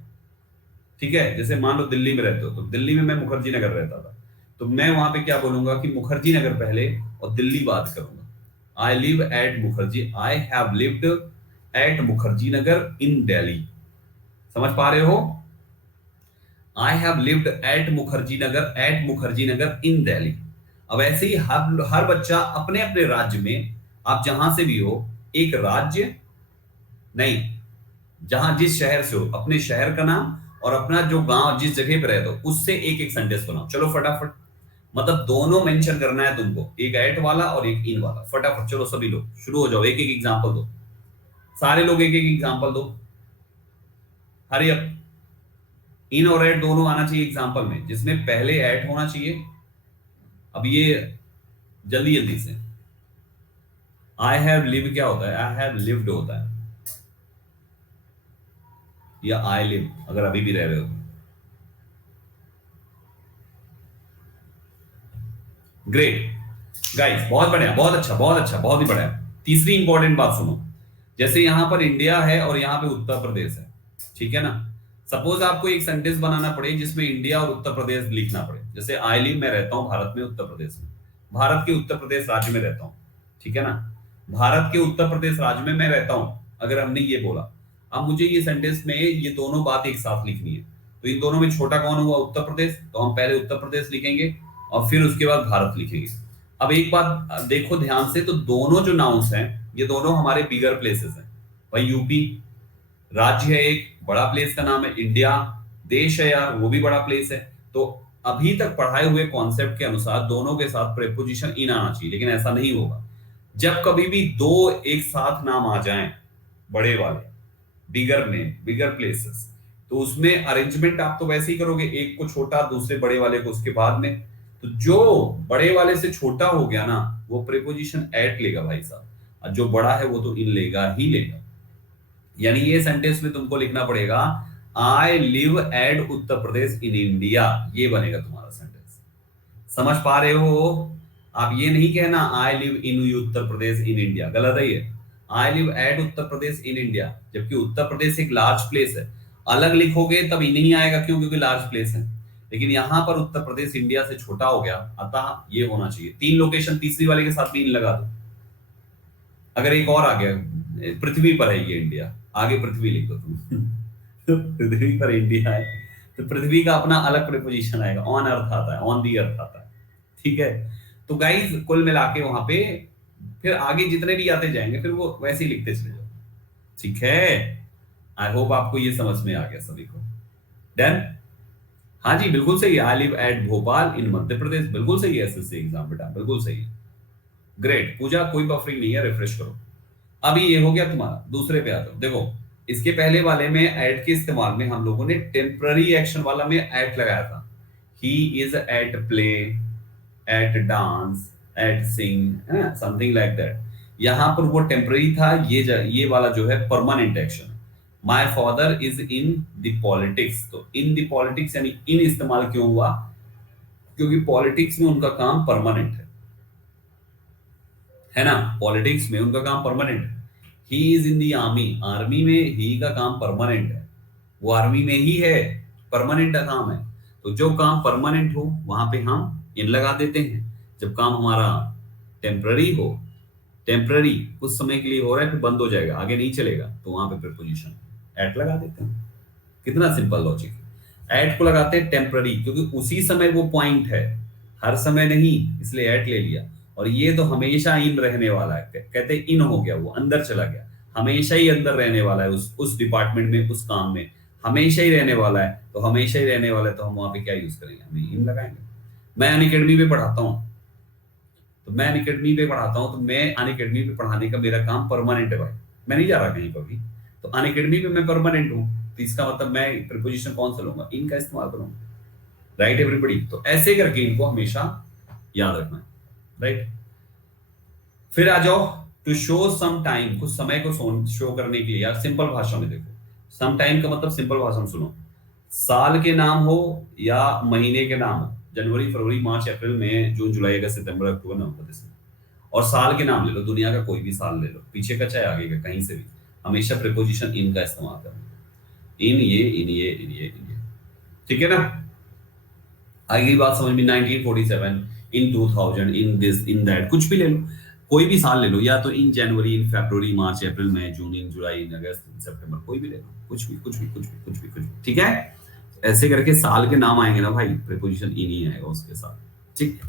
ठीक है, जैसे मान लो दिल्ली में रहते हो, तो दिल्ली में मैं मुखर्जी नगर रहता था, तो मैं वहां पे क्या बोलूंगा कि मुखर्जी नगर पहले और दिल्ली बात करूंगा। I live at Mukherjee, I have lived at Mukherjee Nagar in Delhi. समझ पा रहे हो? I have lived at Mukherjee Nagar in Delhi. अब ऐसे ही हर बच्चा अपने अपने राज्य में, आप जहां से भी हो, एक राज्य नहीं, जहां जिस शहर से हो, अपने शहर का नाम और अपना जो गांव जिस जगह पे रहते हो उससे एक एक सेंटेंस बनाओ। चलो फटाफट, मतलब दोनों मेंशन करना है तुमको, एक एट वाला और एक इन वाला। फटाफट चलो सभी लोग शुरू हो जाओ, एक एक एग्जांपल दो। सारे लोग एक एक एग्जांपल दो, हरी अप। इन और एट दोनों आना चाहिए एग्जांपल में, जिसमें पहले एट होना चाहिए। अब ये जल्दी जल्दी से, आई हैव लिव क्या होता है? आई हैव लिव्ड होता है, या आई लिव अगर अभी भी रह रहे हो। ग्रेट गाइस, बहुत बढ़िया, बहुत अच्छा, बहुत अच्छा, बहुत ही बढ़िया। तीसरी इंपॉर्टेंट बात सुनो, जैसे यहां पर इंडिया है और यहां पे उत्तर प्रदेश है, ठीक है ना। सपोज आपको एक सेंटेंस बनाना पड़े जिसमें इंडिया और उत्तर प्रदेश लिखना पड़े। जैसे आई लिव, मैं रहता हूं भारत में, उत्तर प्रदेश में, भारत के उत्तर प्रदेश राज्य में रहता हूं, ठीक है ना। भारत के उत्तर प्रदेश राज्य में मैं रहता हूं, अगर हमने ये बोला, अब मुझे ये सेंटेंस में ये दोनों बात एक साथ लिखनी है। तो इन दोनों में छोटा कौन हुआ? उत्तर प्रदेश, तो हम पहले उत्तर प्रदेश लिखेंगे और फिर उसके बाद भारत लिखेंगे। अब एक बात देखो ध्यान से, तो दोनों जो नाउंस हैं ये दोनों हमारे बिगर प्लेसेस हैं। भाई यूपी राज्य है, एक बड़ा प्लेस का नाम है। इंडिया देश है यार, वो भी बड़ा प्लेस है। तो अभी तक पढ़ाए हुए कॉन्सेप्ट के अनुसार दोनों के साथ प्रेपोजिशन इन आना चाहिए, लेकिन ऐसा नहीं होगा। जब कभी भी दो एक साथ नाम आ जाएं, बड़े वाले, बिगर नेम, बिगर प्लेसेस, तो उसमें अरेंजमेंट आप तो वैसे ही करोगे, एक को छोटा दूसरे बड़े वाले को उसके बाद में। तो जो बड़े वाले से छोटा हो गया ना, वो प्रेपोजिशन एट लेगा भाई साहब, और जो बड़ा है वो तो इन लेगा ही लेगा। यानी ये सेंटेंस में तुमको लिखना पड़ेगा, आई live eight Uttar Pradesh in India, ये बनेगा तुम्हारा सेंटेंस। समझ पा रहे हो? आप ये नहीं कहना I live in Uttar Pradesh in India, गलत है ये। आई live eight Uttar Pradesh in India, जबकि उत्तर प्रदेश एक लार्ज प्लेस है। अलग लिखोगे तब इन नहीं आएगा, क्यों? क्योंकि लार्ज प्लेस है। लेकिन यहां पर उत्तर प्रदेश इंडिया से छोटा हो गया, अतः ये होना चाहिए। तीन लोकेशन, तीसरी वाले के साथ भी इन लगा दो। अगर एक और आ गया, पृथ्वी पर है ये इंडिया, आगे पृथ्वी लिख दो तुम पृथ्वी पर इंडिया है, तो पृथ्वी का अपना अलग प्रीपोजिशन आएगा, ऑन अर्थ आता है, ऑन दी अर्थ आता है, ठीक है। तो गाइस कुल मिला के वहां पे फिर आगे जितने भी आते जाएंगे फिर वो वैसे ही लिखते चले जाओ, ठीक है। आई होप आपको ये समझ में आ गया सभी को। डन? हाँ जी बिल्कुल सही है, आई लिव एट भोपाल इन मध्य प्रदेश, बिल्कुल सही है। एसएससी एग्जाम बेटा बिल्कुल सही है। ग्रेट पूजा, कोई बफरिंग नहीं है, रिफ्रेश करो। अभी ये हो गया तुम्हारा, दूसरे पे आ जाओ। देखो इसके पहले वाले में एट के इस्तेमाल में हम लोगों ने टेम्पररी एक्शन वाला में एट लगाया था। He is at play, at dance, at sing, है समथिंग लाइक दैट। यहां पर वो टेम्पररी था, ये वाला जो है permanent action. My father is in the politics, तो इन द पॉलिटिक्स यानी इन इस्तेमाल क्यों हुआ? क्योंकि पॉलिटिक्स में उनका काम परमानेंट है ना, पॉलिटिक्स में उनका काम परमानेंट है। He is in the army, army में ही का काम परमानेंट है, वो आर्मी में ही है, परमानेंट का काम है। तो जो काम परमानेंट हो वहां पे हम इन लगा देते हैं। जब काम हमारा टेम्पररी हो, टेम्पररी कुछ समय के लिए हो रहा है फिर बंद हो जाएगा, आगे नहीं चलेगा, तो वहां पे प्रीपोजिशन एट लगा देते हैं। कितना सिंपल लॉजिक है। एट को लगाते हैं टेम्पररी क्योंकि उसी समय वो पॉइंट है, हर समय नहीं, इसलिए एट ले लिया। और ये तो हमेशा इन रहने वाला है, कहते इन हो गया, वो अंदर चला गया, हमेशा ही अंदर रहने वाला है, उस डिपार्टमेंट में, उस काम में हमेशा ही रहने वाला है। तो हमेशा ही रहने वाला है तो हम वहां पे क्या यूज करेंगे? हमें इन लगाएंगे। मैं अन अकेडमी पे पढ़ाता हूँ, तो मैं अन अकेडमी पे पढ़ाता हूँ, तो मैं अन अकेडमी पे पढ़ाने का मेरा काम परमानेंट है भाई, मैं नहीं जा रहा कहीं पर भी। तो अन अकेडमी पे मैं परमानेंट हूँ, तो इसका मतलब मैं प्रीपोजिशन कौन सा लूंगा? इनका इस्तेमाल करूंगा। Right everybody? तो ऐसे करके इनको हमेशा याद रखना है। राइट, फिर आ जाओ टू शो सम टाइम, कुछ समय को शो करने के लिए। यार सिंपल भाषा में देखो, सम टाइम का मतलब सिंपल भाषा में सुनो, साल के नाम हो या महीने के नाम हो, जनवरी, फरवरी, मार्च, अप्रैल, मई, जून, जुलाई, अगस्त, सितंबर, अक्टूबर, नवंबर, दिसंबर, और साल के नाम ले लो, दुनिया का कोई भी साल ले लो, पीछे का चाहे आगे का, कहीं से भी, हमेशा प्रीपोजिशन इन का इस्तेमाल करना। इन ये, इन ये, इन ये, इन ये। ठीक है ना? आगे बात समझ में, 1947, इन 2000, इन दिस, इन दैट, कुछ भी ले लो, कोई भी साल ले लो, या तो इन जनवरी, इन फरवरी, मार्च, अप्रैल, मई, जून, इन जुलाई, इन अगस्त, इन सितंबर, कोई भी ले लो, कुछ भी, कुछ भी, कुछ भी, कुछ भी, कुछ भी। ठीक है? ऐसे करके साल के नाम आएंगे ना भाई, प्रीपोजिशन इन ही आएगा उसके साथ। ठीक,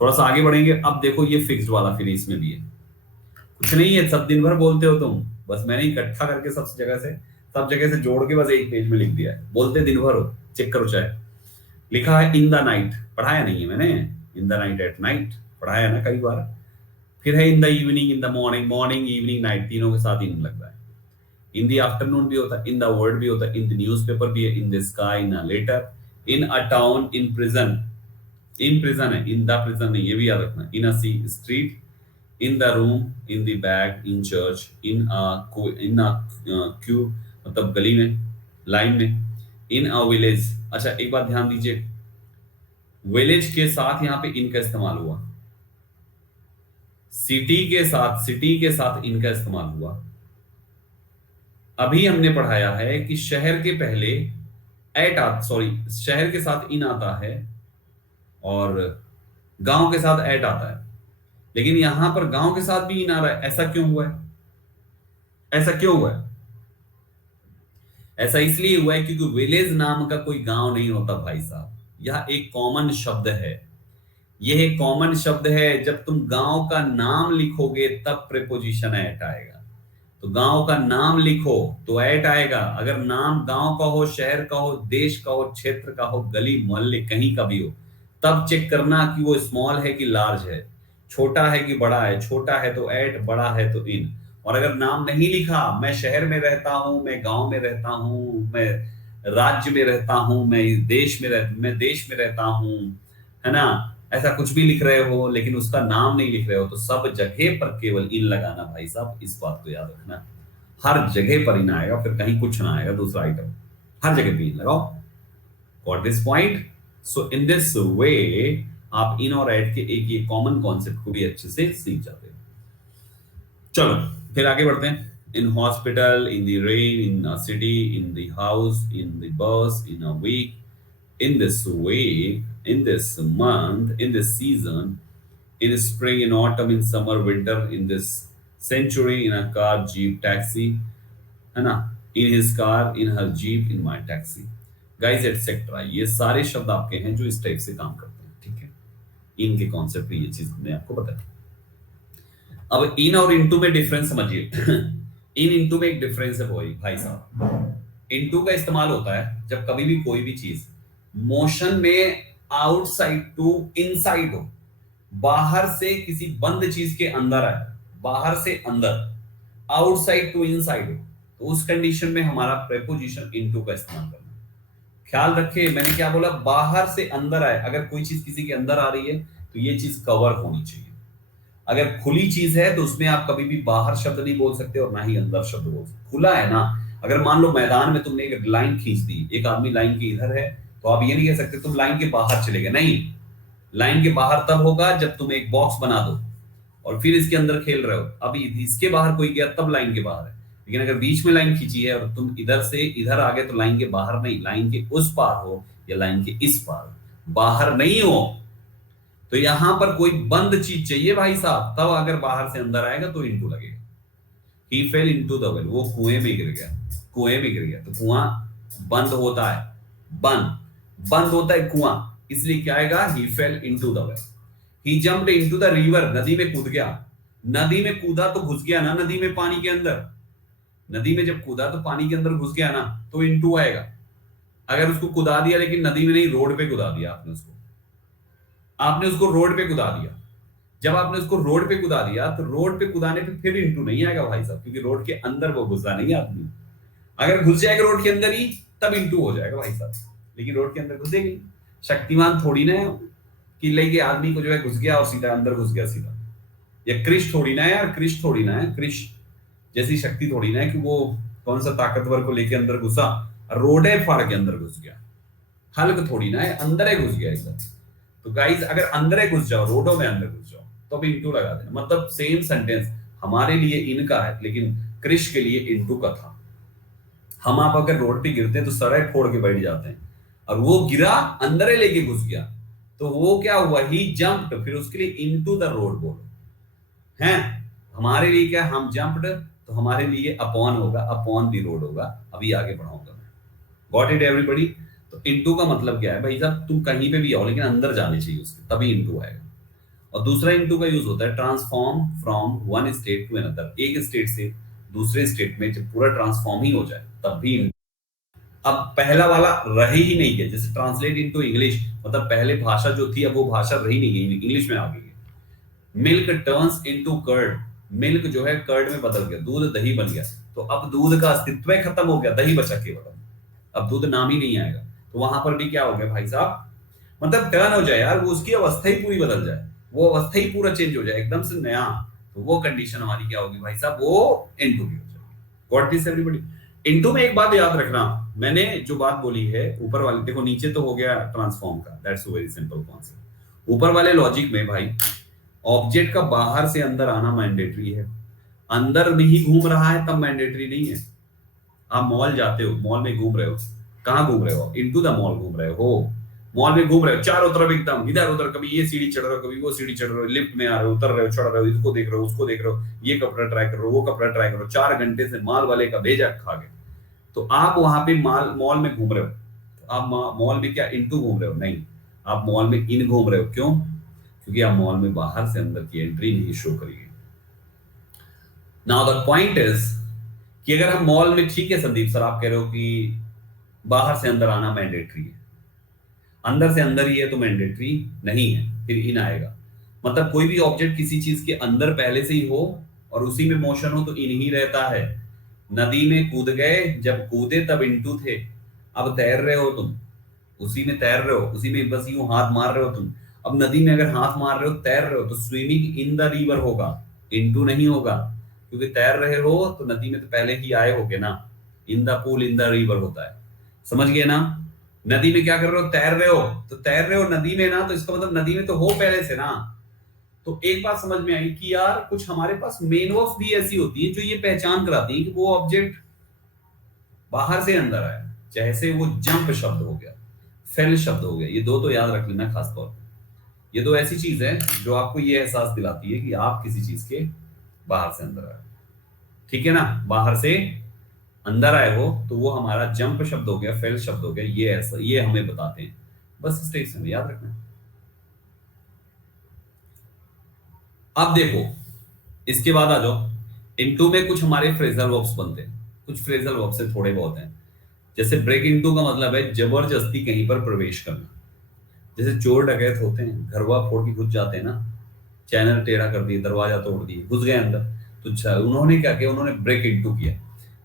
थोड़ा सा आगे बढ़ेंगे। अब देखो ये फिक्स्ड वाला फिर इसमें भी है, कुछ नहीं है, सब दिन भर बोलते हो तुम, बस मैंने इकट्ठा करके सब जगह से जोड़ के बस एक पेज में लिख दिया है, बोलते दिन भर हो, चेक करो चाहे। लिखा है इन द नाइट, पढ़ाया नहीं है मैंने, in the night, at night पढ़ाया ना कई बार। फिर है in the evening, in the morning, morning, evening, night, तीनों के साथ इन लग रहा है। इन द आफ्टरनून भी होता है, इन द वर्ड भी होता है, इन द न्यूज़पेपर भी है, in the sky, in a letter, in a town, in prison, in prison है, इन द प्रिजन नहीं, ये भी याद रखना। In a sea street, in the room, in the bag, in church, in a queue मतलब गली में, line में, इन अ विलेज। अच्छा एक बात ध्यान दीजिए, विलेज के साथ यहाँ पे इन का इस्तेमाल हुआ, सिटी के साथ इनका इस्तेमाल हुआ। अभी हमने पढ़ाया है कि शहर के पहले सॉरी, शहर के साथ इन आता है और गांव के साथ एट आता है, लेकिन यहां पर गांव के साथ भी इन आ रहा है। ऐसा क्यों हुआ है? ऐसा क्यों हुआ है? ऐसा इसलिए हुआ है क्योंकि विलेज नाम का कोई गांव नहीं होता भाई साहब, यह एक कॉमन शब्द है। यह एक कॉमन शब्द है, जब तुम गांव का नाम लिखोगे तब प्रीपोजिशन एट आएगा। तो गांव का नाम लिखो तो एट आएगा। अगर नाम गांव का हो, शहर का हो, देश का हो, क्षेत्र का हो, गली मोहल्ले कहीं का भी हो, तब चेक करना कि वो स्मॉल है कि लार्ज है, छोटा है कि बड़ा है। छोटा है तो एट, बड़ा है तो इन। और अगर नाम नहीं लिखा, मैं शहर में रहता हूं, मैं गांव में रहता हूं, मैं राज्य में रहता हूं, मैं देश में रहता हूं, है ना, ऐसा कुछ भी लिख रहे हो लेकिन उसका नाम नहीं लिख रहे हो, तो सब जगह पर केवल इन लगाना भाई साहब, इस बात को याद रखना। हर जगह पर इन आएगा, फिर कहीं कुछ ना आएगा दूसरा आइटम, हर जगह पे इन लगाओ। Got this point? So in this वे आप इन और एड के एक ये कॉमन कॉन्सेप्ट को भी अच्छे से सीख जाते हो। चलो फिर आगे बढ़ते हैं। In hospital, in the rain, in a city, in the house, in the bus, in a week, in this week, in this month, in this season, in spring, in autumn, in summer, winter, in this century, in a car, jeep, taxi, है ना, in his car, in her jeep, in my taxi, guys, etc. ये सारे शब्द आपके हैं जो इस type से काम करते हैं। ठीक है, इनके कॉन्सेप्ट ये चीज हमने आपको बताया। अब इन और इनटू में डिफरेंस समझिए। इन इनटू में एक डिफरेंस है भाई साहब। इनटू का इस्तेमाल होता है जब कभी भी कोई भी चीज मोशन में आउटसाइड टू इनसाइड हो, बाहर से किसी बंद चीज के अंदर आए, बाहर से अंदर, आउटसाइड टू इनसाइड हो, तो उस कंडीशन में हमारा प्रेपोजिशन इनटू का इस्तेमाल करना। ख्याल रखे मैंने क्या बोला, बाहर से अंदर आए। अगर कोई चीज किसी के अंदर आ रही है तो ये चीज कवर होनी चाहिए। अगर खुली चीज है तो उसमें आप कभी भी बाहर शब्द नहीं बोल सकते और ना ही अंदर शब्द बोल सकते। खुला है ना, अगर मान लो मैदान में तुमने एक लाइन खींच दी, एक आदमी लाइन के इधर है, तो आप ये नहीं कह सकते तुम लाइन के बाहर चले गए। नहीं, लाइन के बाहर तब होगा जब तुम एक बॉक्स बना दो और फिर इसके अंदर खेल रहे हो। अभी इसके बाहर कोई गया तब लाइन के बाहर है। लेकिन अगर बीच में लाइन खींची है और तुम इधर से इधर आ गए तो लाइन के बाहर नहीं, लाइन के उस पार हो या लाइन के इस पार, बाहर नहीं हो। तो यहां पर कोई बंद चीज चाहिए भाई साहब, तब अगर बाहर से अंदर आएगा तो इनटू लगेगा। ही फेल इनटू द वेल, वो कुएं में गिर गया। कुएं में गिर गया तो कुआं बंद होता है, बंद बंद होता है कुआं, इसलिए क्या आएगा, he fell into the well. He jumped into the river, नदी में कूद गया। नदी में कूदा तो घुस गया ना नदी में, पानी के अंदर। नदी में जब कूदा तो पानी के अंदर घुस गया ना, तो इनटू आएगा। अगर उसको कुदा दिया लेकिन नदी में नहीं, रोड पे कुदा दिया आपने उसको रोड पे कुदा दिया। जब आपने उसको रोड पे कुदा दिया तो रोड पे कुदाने पे फिर इनटू नहीं आएगा भाई साहब, क्योंकि रोड के अंदर वो घुसा नहीं आदमी। अगर घुस जाएगा रोड के अंदर ही तब इनटू हो जाएगा भाई साहब, लेकिन रोड के अंदर घुसेगी। शक्तिमान थोड़ी ना है कि लेके आदमी को जो है घुस गया और सीधा अंदर घुस गया सीधा। या कृष थोड़ी ना है यार, कृष थोड़ी ना है, कृष जैसी शक्ति थोड़ी ना है कि वो कौन सा ताकतवर को लेके अंदर घुसा, रोडे फाड़ के अंदर घुस गया। हल्क थोड़ी ना है, अंदर ही घुस गया एकदम। तो गाइस अगर अंदर ही घुस जाओ, रोडों में अंदर घुस जाओ, तो भी इंटू लगा देना। मतलब सेम सेंटेंस हमारे लिए इनका है लेकिन कृष के लिए इंटू का था। हम आप अगर रोड पे गिरते हैं तो सड़क फोड़ के बैठ जाते हैं, और वो गिरा अंदर ही लेके घुस गया, तो वो क्या हुआ, ही जंप्ड, फिर उसके लिए इनटू द रोड बोलो हैं। हमारे लिए क्या, हम जंप्ड, तो हमारे लिए अपॉन होगा, अपॉन दी रोड होगा। अभी आगे बढ़ाऊंगा मैं। Got it everybody. तो इनटू का मतलब क्या है भाई साहब, तुम कहीं पे भी आओ लेकिन अंदर जाने चाहिए उसके, तभी इनटू आएगा। और दूसरा इनटू का यूज होता है transform from one state to another, एक स्टेट से दूसरे स्टेट में जब पूरा ट्रांसफॉर्म ही हो जाए तब भी। अब पहला वाला रहे ही नहीं गया, जैसे ट्रांसलेट इनटू इंग्लिश, मतलब पहले भाषा जो थी अब वो भाषा रही नहीं गई, इंग्लिश में आ गई है। Milk turns into curd, milk जो है कर्ड में बदल गया, दूध दही बन गया। तो अब दूध का अस्तित्व खत्म हो गया, दही बचा केवल, अब दूध नाम ही नहीं आएगा। तो वहां पर भी क्या हो गया भाई साहब, मतलब टर्न हो जाए यार, वो उसकी अवस्था ही पूरी बदल जाए, वो अवस्था ही पूरा चेंज हो जाए एकदम से नया। तो वो कंडीशन हमारी क्या होगी भाई साहब, वो इनटू की हो जाएगी। Got this everybody. इनटू में एक बात याद रखना, मैंने जो बात बोली है ऊपर वाले, देखो नीचे तो हो गया ट्रांसफॉर्म का, दैट्स वेरी सिंपल कॉन्सेप्ट। ऊपर वाले लॉजिक में भाई ऑब्जेक्ट का बाहर से अंदर आना मैंडेटरी है, अंदर में ही घूम रहा है तब मैंडेटरी नहीं है। आप मॉल जाते हो, मॉल में घूम रहे हो, कहाँ घूम रहे हो, इनटू द मॉल घूम रहे हो। मॉल में घूम रहे हो चारों तरफ एकदम इधर उधर, कभी ये सीढ़ी चढ़ रहे हो, कभी वो सीढ़ी चढ़ रहे हो, लिफ्ट में आ रहे हो, उतर रहे हो, चढ़ रहे हो, इसको देख रहे हो, उसको देख रहे हो, ये कपड़ा ट्राई कर रहे हो, वो कपड़ा ट्राई कर रहे हो, 4 घंटे से माल वाले का भेजा खा गए। तो आप वहां पे मॉल में घूम रहे हो, तो आप मॉल में क्या इनटू घूम रहे हो, नहीं, आप मॉल में इन घूम रहे हो। क्यों? क्योंकि आप मॉल में बाहर से अंदर की एंट्री नहीं शो करिए। नाउ द पॉइंट इज कि अगर हम मॉल में, ठीक है संदीप सर आप कह रहे हो कि बाहर से अंदर आना मैंडेटरी है, अंदर से अंदर ही है तो मैंडेटरी नहीं है, फिर इन आएगा। मतलब कोई भी ऑब्जेक्ट किसी चीज के अंदर पहले से ही हो और उसी में मोशन हो तो इन ही रहता है। नदी में कूद गए, जब कूदे तब इनटू थे, अब तैर रहे हो तुम, उसी में तैर रहे हो, उसी में बस यूं हाथ मार रहे हो तुम। अब नदी में अगर हाथ मार रहे हो, तैर रहे हो, तो स्विमिंग इन द रिवर होगा, इनटू नहीं होगा, क्योंकि तैर रहे हो तो नदी में तो पहले ही आए होगे ना। In the pool in the river होता है, समझ गए ना। नदी में क्या कर रहे हो, तैर रहे हो, तो तैर रहे हो नदी में ना, तो इसका मतलब नदी में तो हो पहले से ना। तो एक बात समझ में आई कि यार कुछ हमारे पास मेन वर्ब्स भी ऐसी होती है जो ये पहचान कराती है कि वो ऑब्जेक्ट बाहर से अंदर आया। जैसे वो जंप शब्द हो गया, फेल शब्द हो गया, ये दो तो याद रख लेना खास तौर पे। ये दो ऐसी चीज है जो आपको ये एहसास दिलाती है कि आप किसी चीज के बाहर से अंदर आए, ठीक है ना। बाहर से अंदर आए हो तो वो हमारा जंप शब्द हो गया, फेल शब्द हो गया, ये ऐसा, ये हमें बताते हैं। बस स्टेज में याद रखना। अब देखो इसके बाद आ जाओ, इनटू में कुछ हमारे फ्रेजल वर्ब्स बनते हैं, कुछ फ्रेजल वर्ब्स से थोड़े बहुत हैं। जैसे ब्रेक इनटू का मतलब है जबरदस्ती कहीं पर प्रवेश करना। जैसे चोर डकैत होते हैं, घरवा फोड़ के घुस जाते हैं ना, चैनल टेढ़ा कर दिए, दरवाजा तोड़ दिए, घुस गए अंदर, तो उन्होंने क्या किया, उन्होंने ब्रेक इनटू किया।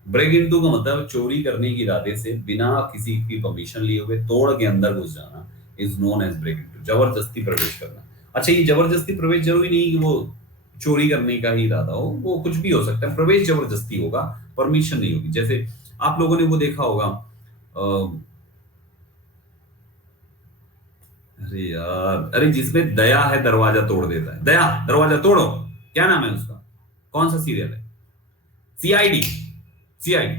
ब्रेक इनटू का मतलब चोरी करने के इरादे से बिना किसी की परमिशन लिए हुए तोड़ के अंदर घुस जाना is known as break into, जबरदस्ती प्रवेश करना। अच्छा, ये जबरदस्ती प्रवेश जरूरी नहीं कि वो चोरी करने का ही इरादा हो, वो कुछ भी हो सकता है, प्रवेश जबरदस्ती होगा, परमिशन नहीं होगी। जैसे आप लोगों ने वो देखा होगा, अरे यार, अरे जिसमें दया है दरवाजा तोड़ देता है, दया दरवाजा तोड़ो, क्या नाम है उसका, कौन सा सीरियल है, सीआईडी, सीआईडी।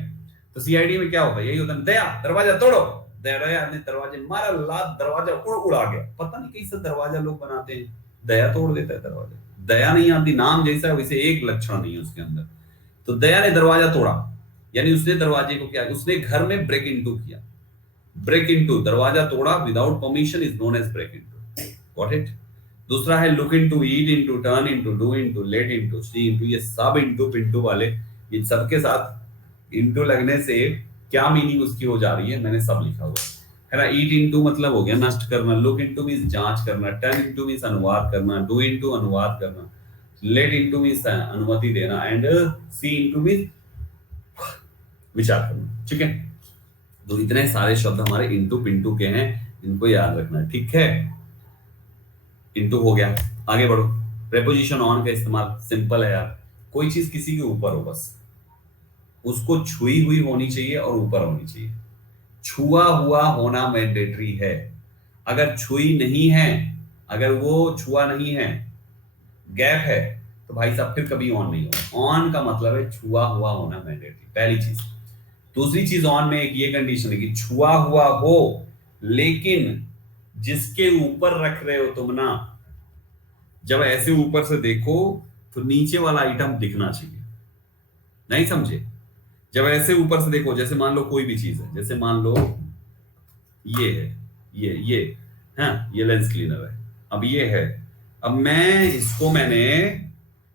तो सीआईडी में क्या होता है, यही होता है, दया दरवाजा तोड़ो, दया ने दरवाजे मारा, लात दरवाजा उड़ा गया। पता नहीं कैसे दरवाजा लोग बनाते हैं, दया तोड़ देता है दरवाजा, दया नहीं आती, नाम जैसा है वैसे एक लक्षण नहीं है उसके अंदर। तो दया ने दरवाजा तोड़ा, यानी उसने दरवाजे को क्या, उसने घर में ब्रेक इनटू किया। ब्रेक इनटू, दरवाजा तोड़ा without permission is known as break into. Got it. दूसरा है look into, eat into, turn into, do into, let into, see into, ये सब इनटू पिंटू वाले, इन सबके साथ इनटू लगने से क्या मीनिंग उसकी हो जा रही है, मैंने सब लिखा हुआ है ना। ईट इनटू मतलब हो गया नष्ट करना, लुक इनटू मींस जांच करना, टर्न इनटू मींस अनुवाद करना, डू इनटू अनुवाद करना, लेट इनटू मींस अनुमति देना, एंड सी इनटू मींस विचार करना। ठीक है, तो इतने सारे शब्द हमारे इनटू पिंटू के हैं, इनको याद रखना है। ठीक है, इनटू हो गया, आगे बढ़ो। प्रेपोजिशन ऑन का इस्तेमाल सिंपल है यार, कोई चीज किसी के ऊपर हो, बस उसको छुई हुई होनी चाहिए और ऊपर होनी चाहिए। छुआ हुआ होना मैंडेटरी है। अगर छुई नहीं है, अगर वो छुआ नहीं है, गैप है, तो भाई साहब फिर कभी ऑन नहीं होगा। ऑन का मतलब है छुआ हुआ होना मैंडेटरी, पहली चीज। दूसरी चीज, ऑन में एक ये कंडीशन है कि छुआ हुआ हो, लेकिन जिसके ऊपर रख रहे हो तुम ना, जब ऐसे ऊपर से देखो तो नीचे वाला आइटम दिखना चाहिए, नहीं समझे। जब ऐसे ऊपर से देखो, जैसे मान लो कोई भी चीज है, जैसे मान लो ये है, ये हाँ, ये लेंस क्लीनर है, अब ये है, अब मैं इसको मैंने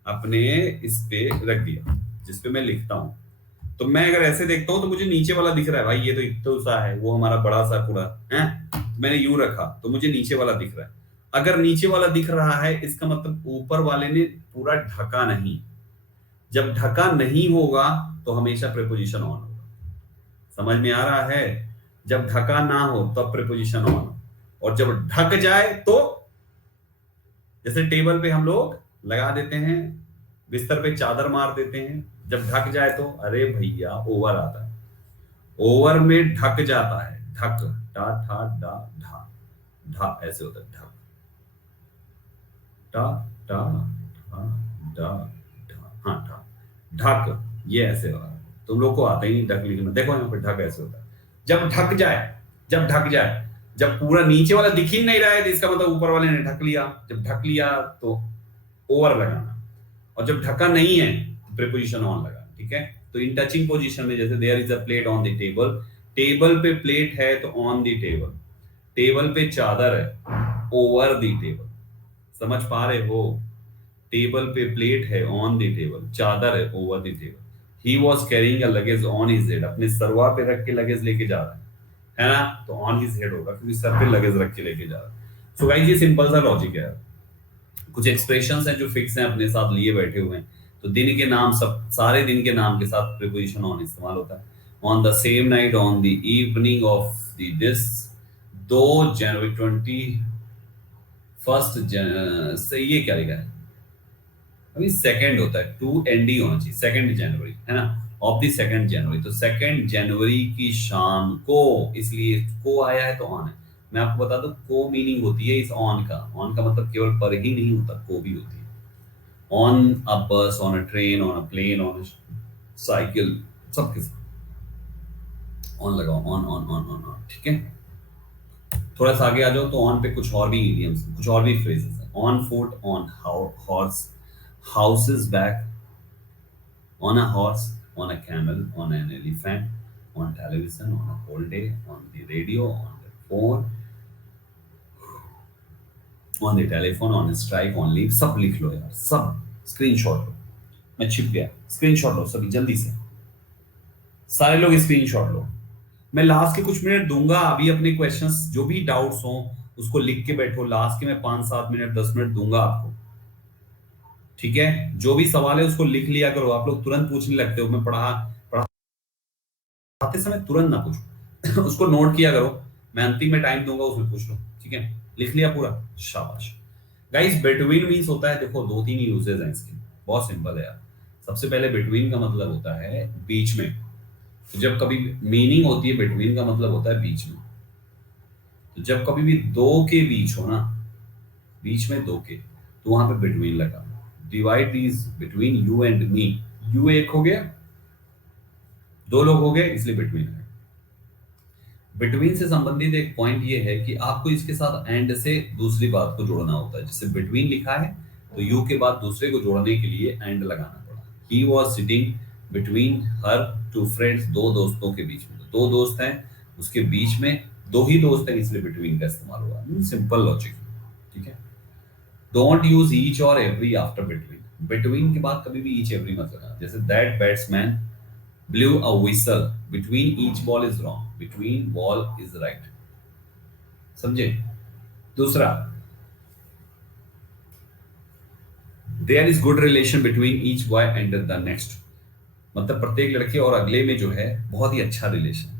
अपने इस पे रख दिया जिस पे मैं लिखता हूं, तो मैं अगर ऐसे देखता हूं तो मुझे नीचे वाला दिख रहा है, भाई ये तो इतना सा है, वो हमारा बड़ा सा कूड़ा है, मैंने यूं रखा तो मुझे नीचे वाला दिख रहा है। अगर नीचे वाला दिख रहा है, इसका मतलब ऊपर वाले ने पूरा ढका नहीं। जब ढका नहीं होगा तो हमेशा प्रीपोजिशन ऑन होगा। समझ में आ रहा है? जब ढका ना हो तब प्रीपोजिशन ऑन हो, और जब ढक जाए तो, जैसे टेबल पे हम लोग लगा देते हैं, बिस्तर पे चादर मार देते हैं, जब ढक जाए तो अरे भैया ओवर आता है, ओवर में ढक जाता है, ढक, टा ठा डा ढा, ढा ऐसे होता है, ढक, टा टा ठा डा ढा, हाँ ढा, ढक, ये ऐसे हो रहा है। तुम लोग को आता ही नहीं ढक लिखना, देखो यहाँ पे ढक ऐसे होता है। जब ढक जाए, जब ढक जाए, जब पूरा नीचे वाला दिख ही नहीं रहा है तो इसका मतलब ऊपर वाले ने ढक लिया। जब ढक लिया तो ओवर लगाना, और जब ढका नहीं है तो प्रीपोजिशन ऑन लगाना। ठीक है, तो इन टचिंग पोजीशन में, जैसे there is a plate on the table, table पे प्लेट है तो ऑन द टेबल, टेबल पे चादर है ओवर द टेबल। समझ पा रहे हो? टेबल पे प्लेट है ऑन द टेबल, चादर है over the table. He was carrying a luggage on his head, अपने सरवा पे रख के लगेज लेके जा रहा है ना, तो ऑन हिज हेड होगा क्योंकि सर पे लगेज रख के लेके जा रहा है। सो गाइस, ये सिंपल सा लॉजिक है। कुछ एक्सप्रेशंस हैं जो फिक्स हैं, अपने साथ लिए बैठे हुए हैं। तो दिन के नाम, सब सारे दिन के नाम के साथ प्रीपोजिशन ऑन इस्तेमाल होता है। On the same night, on the evening of the this, 2 जनवरी 21 से, ये क्या लिखा है अभी, सेकंड होता है, 2 ND होना चाहिए, 2 जनवरी है ना, ऑफ द 2 जनवरी। तो 2 जनवरी की शाम को, इसलिए को आया है तो ऑन है। मैं आपको बता दूं, को मीनिंग होती है इस ऑन का, ऑन का मतलब केवल पर ही नहीं होता, को भी होती है। On a bus, on a train, on a plane, on a cycle, सबके साथ ऑन लगाओ, on on on on on. ठीक है, थोड़ा सा आगे आ जाओ तो ऑन पे कुछ और भी इडियम्स, कुछ और भी फ्रेजेस हैं। On foot, on horse, house's back, on a horse, on a camel, on an elephant, on television, on a cold day, on the radio, on the phone, on the telephone, on a strike, on leave। सब लिख लो यार, सब screenshot लो। मैं छिप गया, screenshot लो सभी जल्दी से, सारे लोग स्क्रीनशॉट लो। मैं लास्ट के कुछ मिनट दूंगा अभी, अपने क्वेश्चंस जो भी डाउट्स हो उसको लिख के बैठो, लास्ट के मैं 5-7 मिनट 10 मिनट दूंगा आपको। ठीक है, जो भी सवाल है उसको लिख लिया करो, आप लोग तुरंत पूछने लगते हो, मैं पढ़ा आते समय तुरंत ना पूछो उसको नोट किया करो, मैं अंतिम में टाइम दूंगा उसमें पूछ लो, ठीक है? लिख लिया पूरा, शाबाश। गाइस बिटवीन मींस होता है, देखो दो तीन यूजेस हैं इसके, बहुत सिंपल है यार। सबसे पहले बिटवीन का मतलब होता है बीच में, तो जब कभी मीनिंग होती है बिटवीन का मतलब होता है बीच में, तो जब कभी भी दो के बीच हो ना, बीच में दो के, तो वहां पे बिटवीन लगा। Divide is between you and me, you एक हो गया, दो लोग हो गए, इसलिए बिटवीन है। बिटवीन से संबंधित एक पॉइंट ये है कि आपको इसके साथ एंड से दूसरी बात को जोड़ना होता है। जैसे बिटवीन लिखा है तो यू के बाद दूसरे को जोड़ने के लिए एंड लगाना पड़ा। He was sitting between her two friends, दो दोस्तों के बीच में, तो दो दोस्त हैं उसके बीच में, दो ही दोस्त हैं इसलिए बिटवीन का इस्तेमाल हुआ। सिंपल लॉजिक, ठीक है? डोंट यूज ईच और एवरी आफ्टर बिटवीन, बिटवीन के बाद कभी भी ईच एवरी मत लगाना। जैसे that batsman blew a whistle between each ball is wrong, between ball is right, समझे? दूसरा, there is good relation between each boy and the next, मतलब प्रत्येक लड़के और अगले में जो है बहुत ही अच्छा रिलेशन।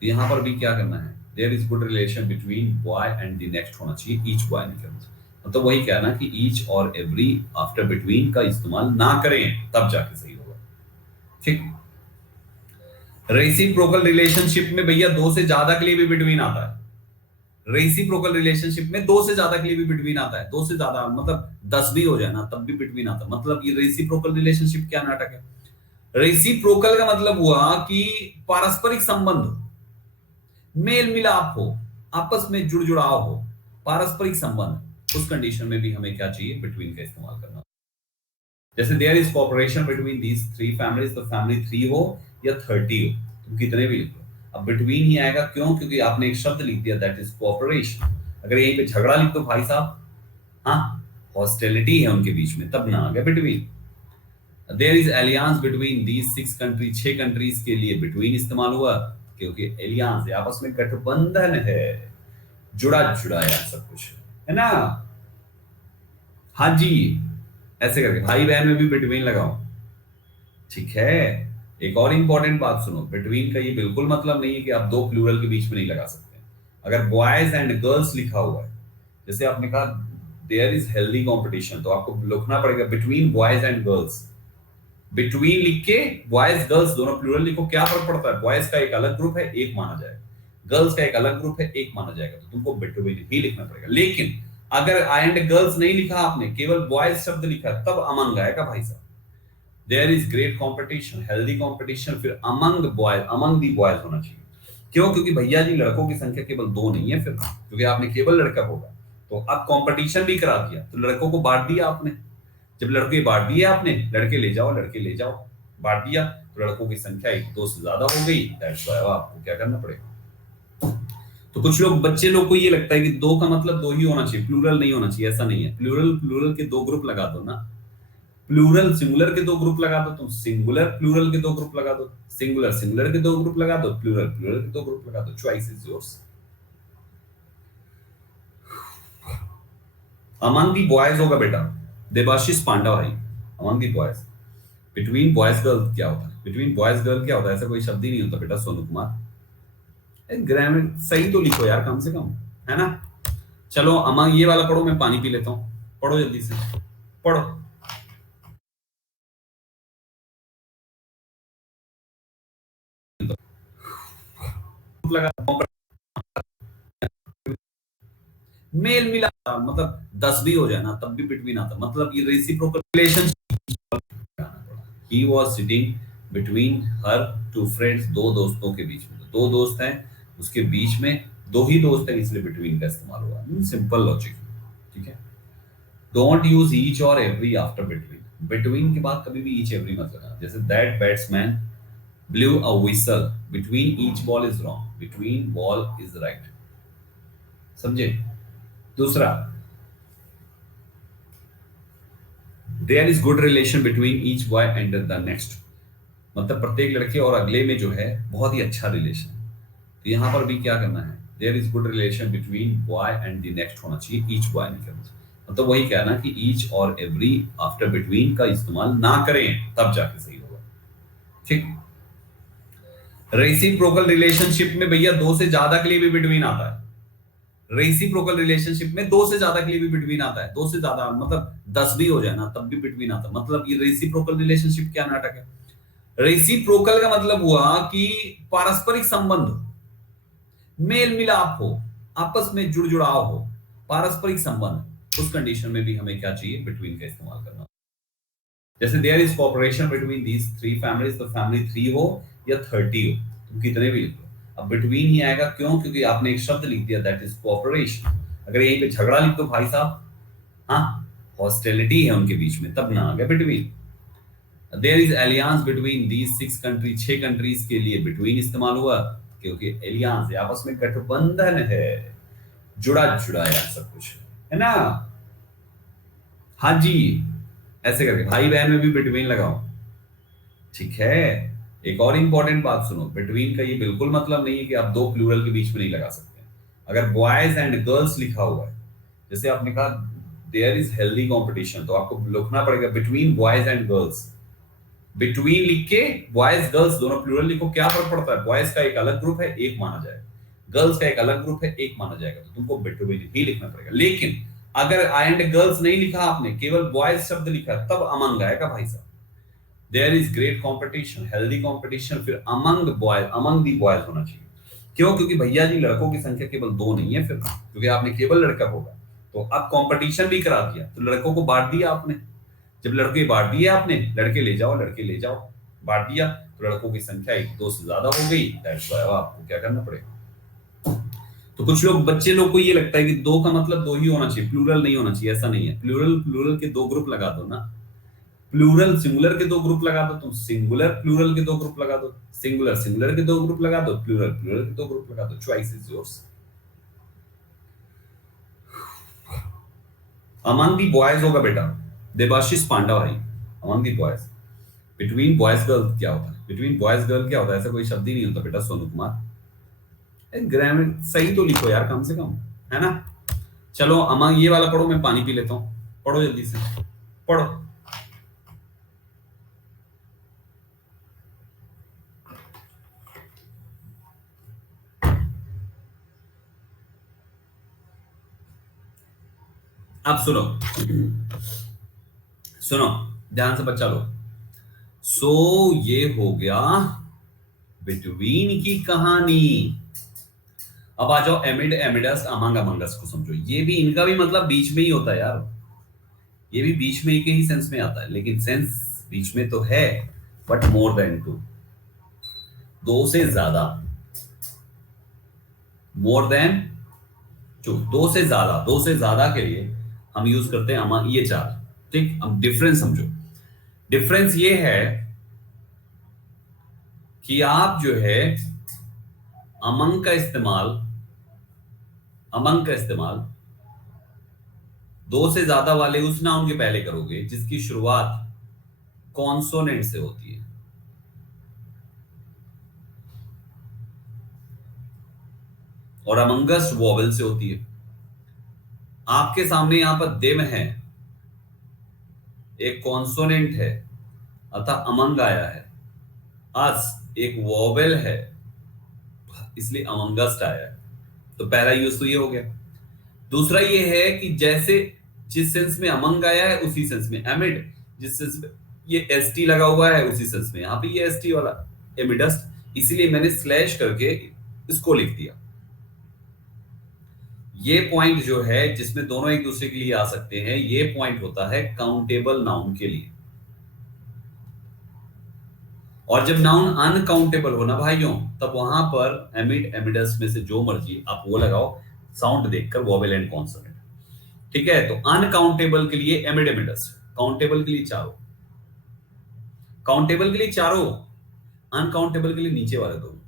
तो यहां पर भी क्या करना है, there is good relation between boy and the next होना चाहिए, each boy नहीं करना चाहिए। मतलब वही कहना कि each और every after between का इस्तेमाल ना करें, तब जाके सही होगा, ठीक? रेसिप्रोकल रिलेशनशिप में भैया दो से ज्यादा के लिए भी बिटवीन आता है। रेसिप्रोकल रिलेशनशिप में दो से ज्यादा के लिए भी बिटवीन आता है, दो से ज्यादा मतलब 10 भी हो जाए ना तब भी बिटवीन आता है। मतलब ये रेसिप्रोकल रिलेशनशिप क्या नाटक है? रेसिप्रोकल का मतलब हुआ कि पारस्परिक संबंध, मेल मिलाप हो, आपस में जुड़ जुड़ाव हो, पारस्परिक संबंध, उस कंडीशन में भी हमें क्या चाहिए, बिटवीन का इस्तेमाल करना। जैसे there is cooperation between these three families, तो फैमिली 3 हो या 30 हो, तुम कितने भी लिख लो, अब बिटवीन ही आएगा। क्यों? क्योंकि आपने एक शब्द लिख दिया, दैट इज कोऑपरेशन। अगर यहीं पे झगड़ा लिख दो भाई साहब, हाँ हॉस्टिलिटी है उनके बीच में, तब ना आ गया between. There is aliens between these 6 country, 6 countries के लिए बिटवीन इस्तेमाल हुआ, क्योंकि एलियंस आपस में गठबंधन है, जुड़ा जुड़ाया सब कुछ है ना। हाँ जी, ऐसे करके भाई बहन में भी बिटवीन लगाओ, ठीक है? एक और इंपॉर्टेंट बात सुनो, बिटवीन का ये बिल्कुल मतलब नहीं है कि आप दो प्लूरल के बीच में नहीं लगा सकते। अगर बॉयज एंड गर्ल्स लिखा हुआ है, जैसे आपने कहा देयर इज हेल्दी कंपटीशन, तो आपको लिखना पड़ेगा between boys and girls. Between लिख के बॉयज गर्ल्स दोनों प्लूरल लिखो, क्या फर्क पड़ता है? बॉयज का एक अलग ग्रुप है, एक माना जाएगा, गर्ल्स का एक अलग ग्रुप है, एक माना जाएगा, तो तुमको बिटवीन ही लिखना पड़ेगा। लेकिन अगर आई एंड गर्ल्स नहीं लिखा आपने, केवल बॉयज शब्द लिखा, तब अमंग आएगा भाई साहब। There is great competition, healthy competition, फिर among boys, among the boys होना चाहिए। क्यों? क्योंकि भैया जी लड़कों की संख्या केवल 2 नहीं है, फिर क्योंकि आपने केवल लड़का होगा, तो अब कंपटीशन भी करा दिया, तो लड़कों को बांट दिया आपने। जब लड़के बांट दिए आपने, लड़के ले जाओ, लड़के ले जाओ, बांट दिया, तो लड़कों की संख्या 1-2 से ज्यादा हो गई। दैट्स व्हाई आपको क्या करना पड़ेगा। तो कुछ लोग, बच्चे लोग को ये लगता है कि दो का मतलब दो ही होना चाहिए, प्लूरल नहीं होना चाहिए। ऐसा नहीं है, प्लूरल प्लूरल के दो ग्रुप लगा दो ना, प्लूरल सिंगुलर के दो ग्रुप लगा दो, तुम सिंगुलर प्लूरल के दो ग्रुप लगा दो, सिंगुलर सिंगुलर के दो ग्रुप लगा दो, प्लूरल प्लूरल के दो ग्रुप लगा दो, choice is yours. Among the boys होगा बेटा, देवाशीष पांडा भाई, among the boys. Between boys girl क्या होता है? बिटवीन बॉयज गर्ल क्या होता है? ऐसा कोई शब्द ही नहीं होता बेटा, सोनू कुमार। ग्रामर सही तो लिखो यार कम से कम, है ना? चलो अमंग ये वाला पढ़ो, मैं पानी पी लेता हूँ, पढ़ो जल्दी से, पढ़ो। लगा मेल मिला, मतलब 10 भी हो जाए ना तब भी बिटवीन आता, मतलब ये reciprocal relationship. He was sitting between her two friends, दो दोस्तों के बीच में, दो दोस्त हैं उसके बीच में, दो ही दोस्त हैं इसलिए बिटवीन का इस्तेमाल हुआ। सिंपल लॉजिक, ठीक है? डोंट यूज ईच और एवरी आफ्टर बिटवीन, बिटवीन के बाद कभी भी ईच एवरी मत लगाना। जैसे that batsman blew a whistle between each ball is wrong, between ball is right, समझे? दूसरा, there is good relation between each boy and the next, मतलब प्रत्येक लड़के और अगले में जो है बहुत ही अच्छा रिलेशन। तो यहां पर भी क्या करना है, there is good relation between boy and the next होना चाहिए, ईच बॉय नहीं करना चाहिए। मतलब वही कहना कि ईच और एवरी आफ्टर बिटवीन का इस्तेमाल ना करें, तब जाके सही होगा, ठीक? रेसिप्रोकल रिलेशनशिप में भैया दो से ज्यादा के लिए भी बिटवीन आता है। रेसिप्रोकल रिलेशनशिप में दो से ज्यादा के लिए भी बिटवीन आता है। दो से ज्यादा मतलब 10 भी हो जाए ना तब भी बिटवीन आता है। मतलब ये रेसिप्रोकल रिलेशनशिप क्या नाटक है? रेसिप्रोकल का मतलब हुआ कि पारस्परिक संबंध, मेल मिलाप हो, आपस में जुड़ जुड़ाव हो, पारस्परिक संबंध, उस कंडीशन में भी हमें क्या चाहिए? बिटवीन का इस्तेमाल करना। जैसे there is cooperation between these three families, तो फैमिली 3 हो या 30 हो, तुम कितने भी लिख लो, अब बिटवीन ही आएगा। क्यों? क्योंकि आपने एक शब्द लिख दिया दैट इज कोऑपरेशन। अगर यहीं पे झगड़ा लिख दो भाई साहब, हाँ, हॉस्टिलिटी है उनके बीच में, तब ना आ गया between. There is aliens between these 6 country, 6 countries के लिए बिटवीन इस्तेमाल हुआ क्योंकि एलियंस है, आपस में गठबंधन है, जुड़ा जुड़ाया सब कुछ है ना। हाँ जी, ऐसे करके भाई बहन में भी बिटवीन लगाओ। ठीक है। एक और इंपॉर्टेंट बात सुनो, बिटवीन का ये बिल्कुल मतलब नहीं है कि आप दो प्लूरल के बीच में नहीं लगा सकते। अगर बॉयज एंड गर्ल्स लिखा हुआ है, जैसे आपने कहा देयर इज हेल्दी कंपटीशन, तो आपको लिखना पड़ेगा between boys and girls. Between लिख के बॉयज गर्ल्स दोनों प्लूरल लिखो, क्या फर्क पड़ता है? बॉयज का एक अलग ग्रुप है, एक माना जाएगा, गर्ल्स का एक अलग ग्रुप है, एक माना जाएगा, तो तुमको बिटवीन ही लिखना पड़ेगा। लेकिन अगर एंड गर्ल्स नहीं लिखा आपने, केवल बॉयज शब्द लिखा, तब अमंग आएगा भाई साहब। There is great competition, healthy competition, फिर among boys, among the boys होना चाहिए। क्यों? क्योंकि भैया जी लड़कों की संख्या केवल 2 नहीं है, फिर क्योंकि आपने केवल लड़का होगा, तो अब कंपटीशन भी करा दिया, तो लड़कों को बांट दिया आपने। जब लड़के बांट दिए आपने, लड़के ले जाओ, लड़के ले जाओ, बांट दिया, तो लड़कों की संख्या 1 2 से ज्यादा हो गई, दैट्स व्हाई आपको क्या करना पड़ेगा। तो कुछ लोग, बच्चे लोग को ये लगता है कि दो का मतलब दो ही होना चाहिए, प्लूरल नहीं होना चाहिए। ऐसा नहीं है, प्लूरल प्लूरल के दो ग्रुप लगा दो ना। प्लूरल सिंगुलर के दो ग्रुप लगा दो, तुम सिंगुलर प्लूरल के दो ग्रुप लगा दो, सिंगुलर सिंगुलर के दो ग्रुप लगा दो, प्लूरल प्लूरल के दो ग्रुप लगा दो, choice is yours. Among the boys होगा बेटा, देबाशीष पांडा भाई, among the boys. Between boys girl क्या होता है? बिटवीन बॉयज गर्ल क्या होता है? ऐसा कोई शब्द ही नहीं होता बेटा सोनू कुमार। ग्रामर सही तो लिखो यार कम से कम, है ना। चलो अमंग ये वाला पढ़ो, मैं पानी पी लेता हूँ, पढ़ो जल्दी से, पढ़ो। अब सुनो, सुनो ध्यान से बच्चा लो। सो ये हो गया बिटवीन की कहानी। अब आ जाओ एमिड, एमिडस, अमंग, अमंगस को समझो। ये भी, इनका भी मतलब बीच में ही होता है यार, ये भी बीच में ही के ही सेंस में आता है, लेकिन सेंस बीच में तो है, बट मोर देन टू, दो से ज्यादा, मोर देन टू, दो से ज्यादा, दो से ज्यादा के लिए हम यूज करते हैं अमंग, ये चार। ठीक, अब डिफरेंस समझो। डिफरेंस ये है कि आप जो है अमंग का इस्तेमाल, अमंग का इस्तेमाल दो से ज्यादा वाले उस नाउन के पहले करोगे जिसकी शुरुआत कॉन्सोनेंट से होती है, और अमंगस वोवेल से होती है। आपके सामने यहां पर दिम है, एक कॉन्सोनेंट है, अतः अमंग आया है। अस एक वोवेल है, इसलिए अमंगस्ट आया है। तो पहला यूज तो ये हो गया। दूसरा ये है कि जैसे जिस सेंस में अमंग आया है उसी सेंस में एमिड, जिस सेंस में ये एस टी लगा हुआ है उसी सेंस में यहां पे ये एस टी वाला एमिडस्ट, इसीलिए मैंने स्लैश करके इसको लिख दिया। ये पॉइंट जो है जिसमें दोनों एक दूसरे के लिए आ सकते हैं, ये पॉइंट होता है काउंटेबल नाउन के लिए। और जब नाउन अनकाउंटेबल हो ना भाइयों, तब वहां पर एमिड, एमिडस में से जो मर्जी आप वो लगाओ, साउंड देखकर, वोवेल एंड कॉन्सोनेंट। ठीक है, तो अनकाउंटेबल के लिए एमिड, एमिडस, काउंटेबल के लिए चारों, काउंटेबल के लिए चारों, अनकाउंटेबल के लिए नीचे वाले दो,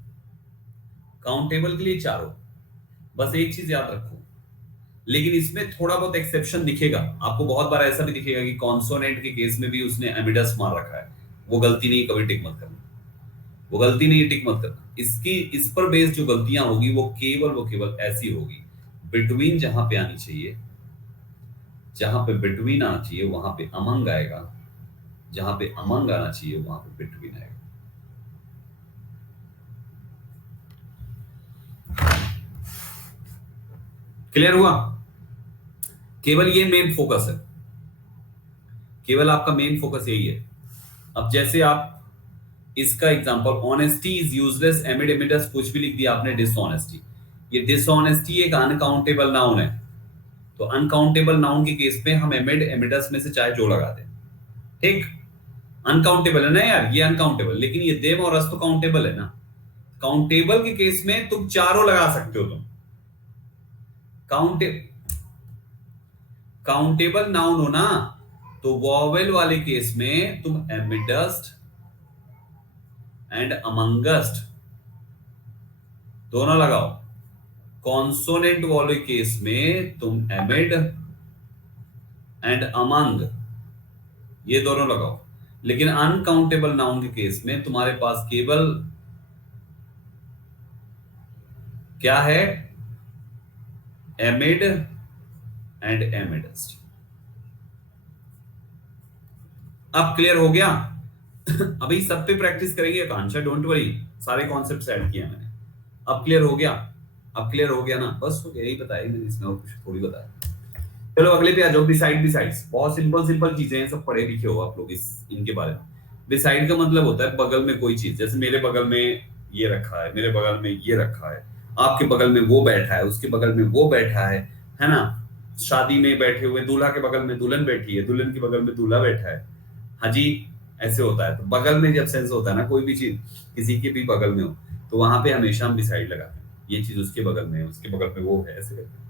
काउंटेबल के लिए चारों। बस एक चीज याद रखो, लेकिन इसमें थोड़ा बहुत एक्सेप्शन दिखेगा आपको, बहुत बार ऐसा भी दिखेगा कि कॉन्सोनेंट के केस में भी उसने एमिडस मार रखा है, वो गलती नहीं, कभी टिक मत करना, वो गलती नहीं, टिक मत करना। इसकी, इस पर बेस्ड जो गलतियां होगी वो केवल ऐसी होगी, बिटवीन जहां पे आनी चाहिए, जहां पे बिटवीन आना चाहिए वहां पे अमंग आएगा, जहां पे अमंग आना चाहिए वहां पे बिटवीन आएगा। क्लियर हुआ? केवल ये मेन फोकस है, केवल आपका मेन फोकस यही है। अब जैसे आप इसका example, honesty is useless amid amidst, कुछ भी लिख दिया आपने डिसऑनेस्टी। ये डिसऑनेस्टी एक अनकाउंटेबल नाउन है, तो अनकाउंटेबल नाउन के केस में हम एमिड एमिडस में से चाहे जो लगा दें, ठीक। अनकाउंटेबल है ना यार, ये अनकाउंटेबल, लेकिन ये देम और अस तो काउंटेबल है ना। काउंटेबल के केस में तुम चारों लगा सकते हो, तुम काउंटे काउंटेबल नाउन हो ना, तो वॉवेल वाले केस में तुम एमिडस्ट एंड अमंगस्ट दोनों लगाओ। कॉन्सोनेंट वाले केस में तुम एमिड एंड अमंग ये दोनों लगाओ। लेकिन अनकाउंटेबल नाउन के केस में तुम्हारे पास केवल क्या है, एमिड एंड एमिडस्ट। अब क्लियर हो गया? अभी सब पे प्रैक्टिस करेंगे आकांक्षा, डोंट वरी, सारे कॉन्सेप्ट्स ऐड किए मैंने। अब क्लियर हो गया? अब क्लियर हो गया ना, बस हो गया, यही बताया मैंने, इसमें और कुछ थोड़ी बताया। चलो अगले पे आ जाओ, बिसाइड। बिसाइड्स बहुत सिंपल सिंपल चीजें हैं, सब पढ़े लिखे हो आप लोग इनके बारे में। बिसाइड का मतलब होता है बगल में कोई चीज, जैसे मेरे बगल में ये रखा है, मेरे बगल में ये रखा है, आपके बगल में वो बैठा है, उसके बगल में वो बैठा है ना। शादी में बैठे हुए दूल्हा के बगल में दुल्हन बैठी है, दुल्हन के बगल में दूल्हा बैठा है, हाँ जी, ऐसे होता है। तो बगल में जब सेंस होता है ना, कोई भी चीज किसी के भी बगल में हो, तो वहां पे हमेशा हम बिसाइड लगाते हैं। ये चीज उसके बगल में है, उसके बगल में वो है, ऐसे करते हैं।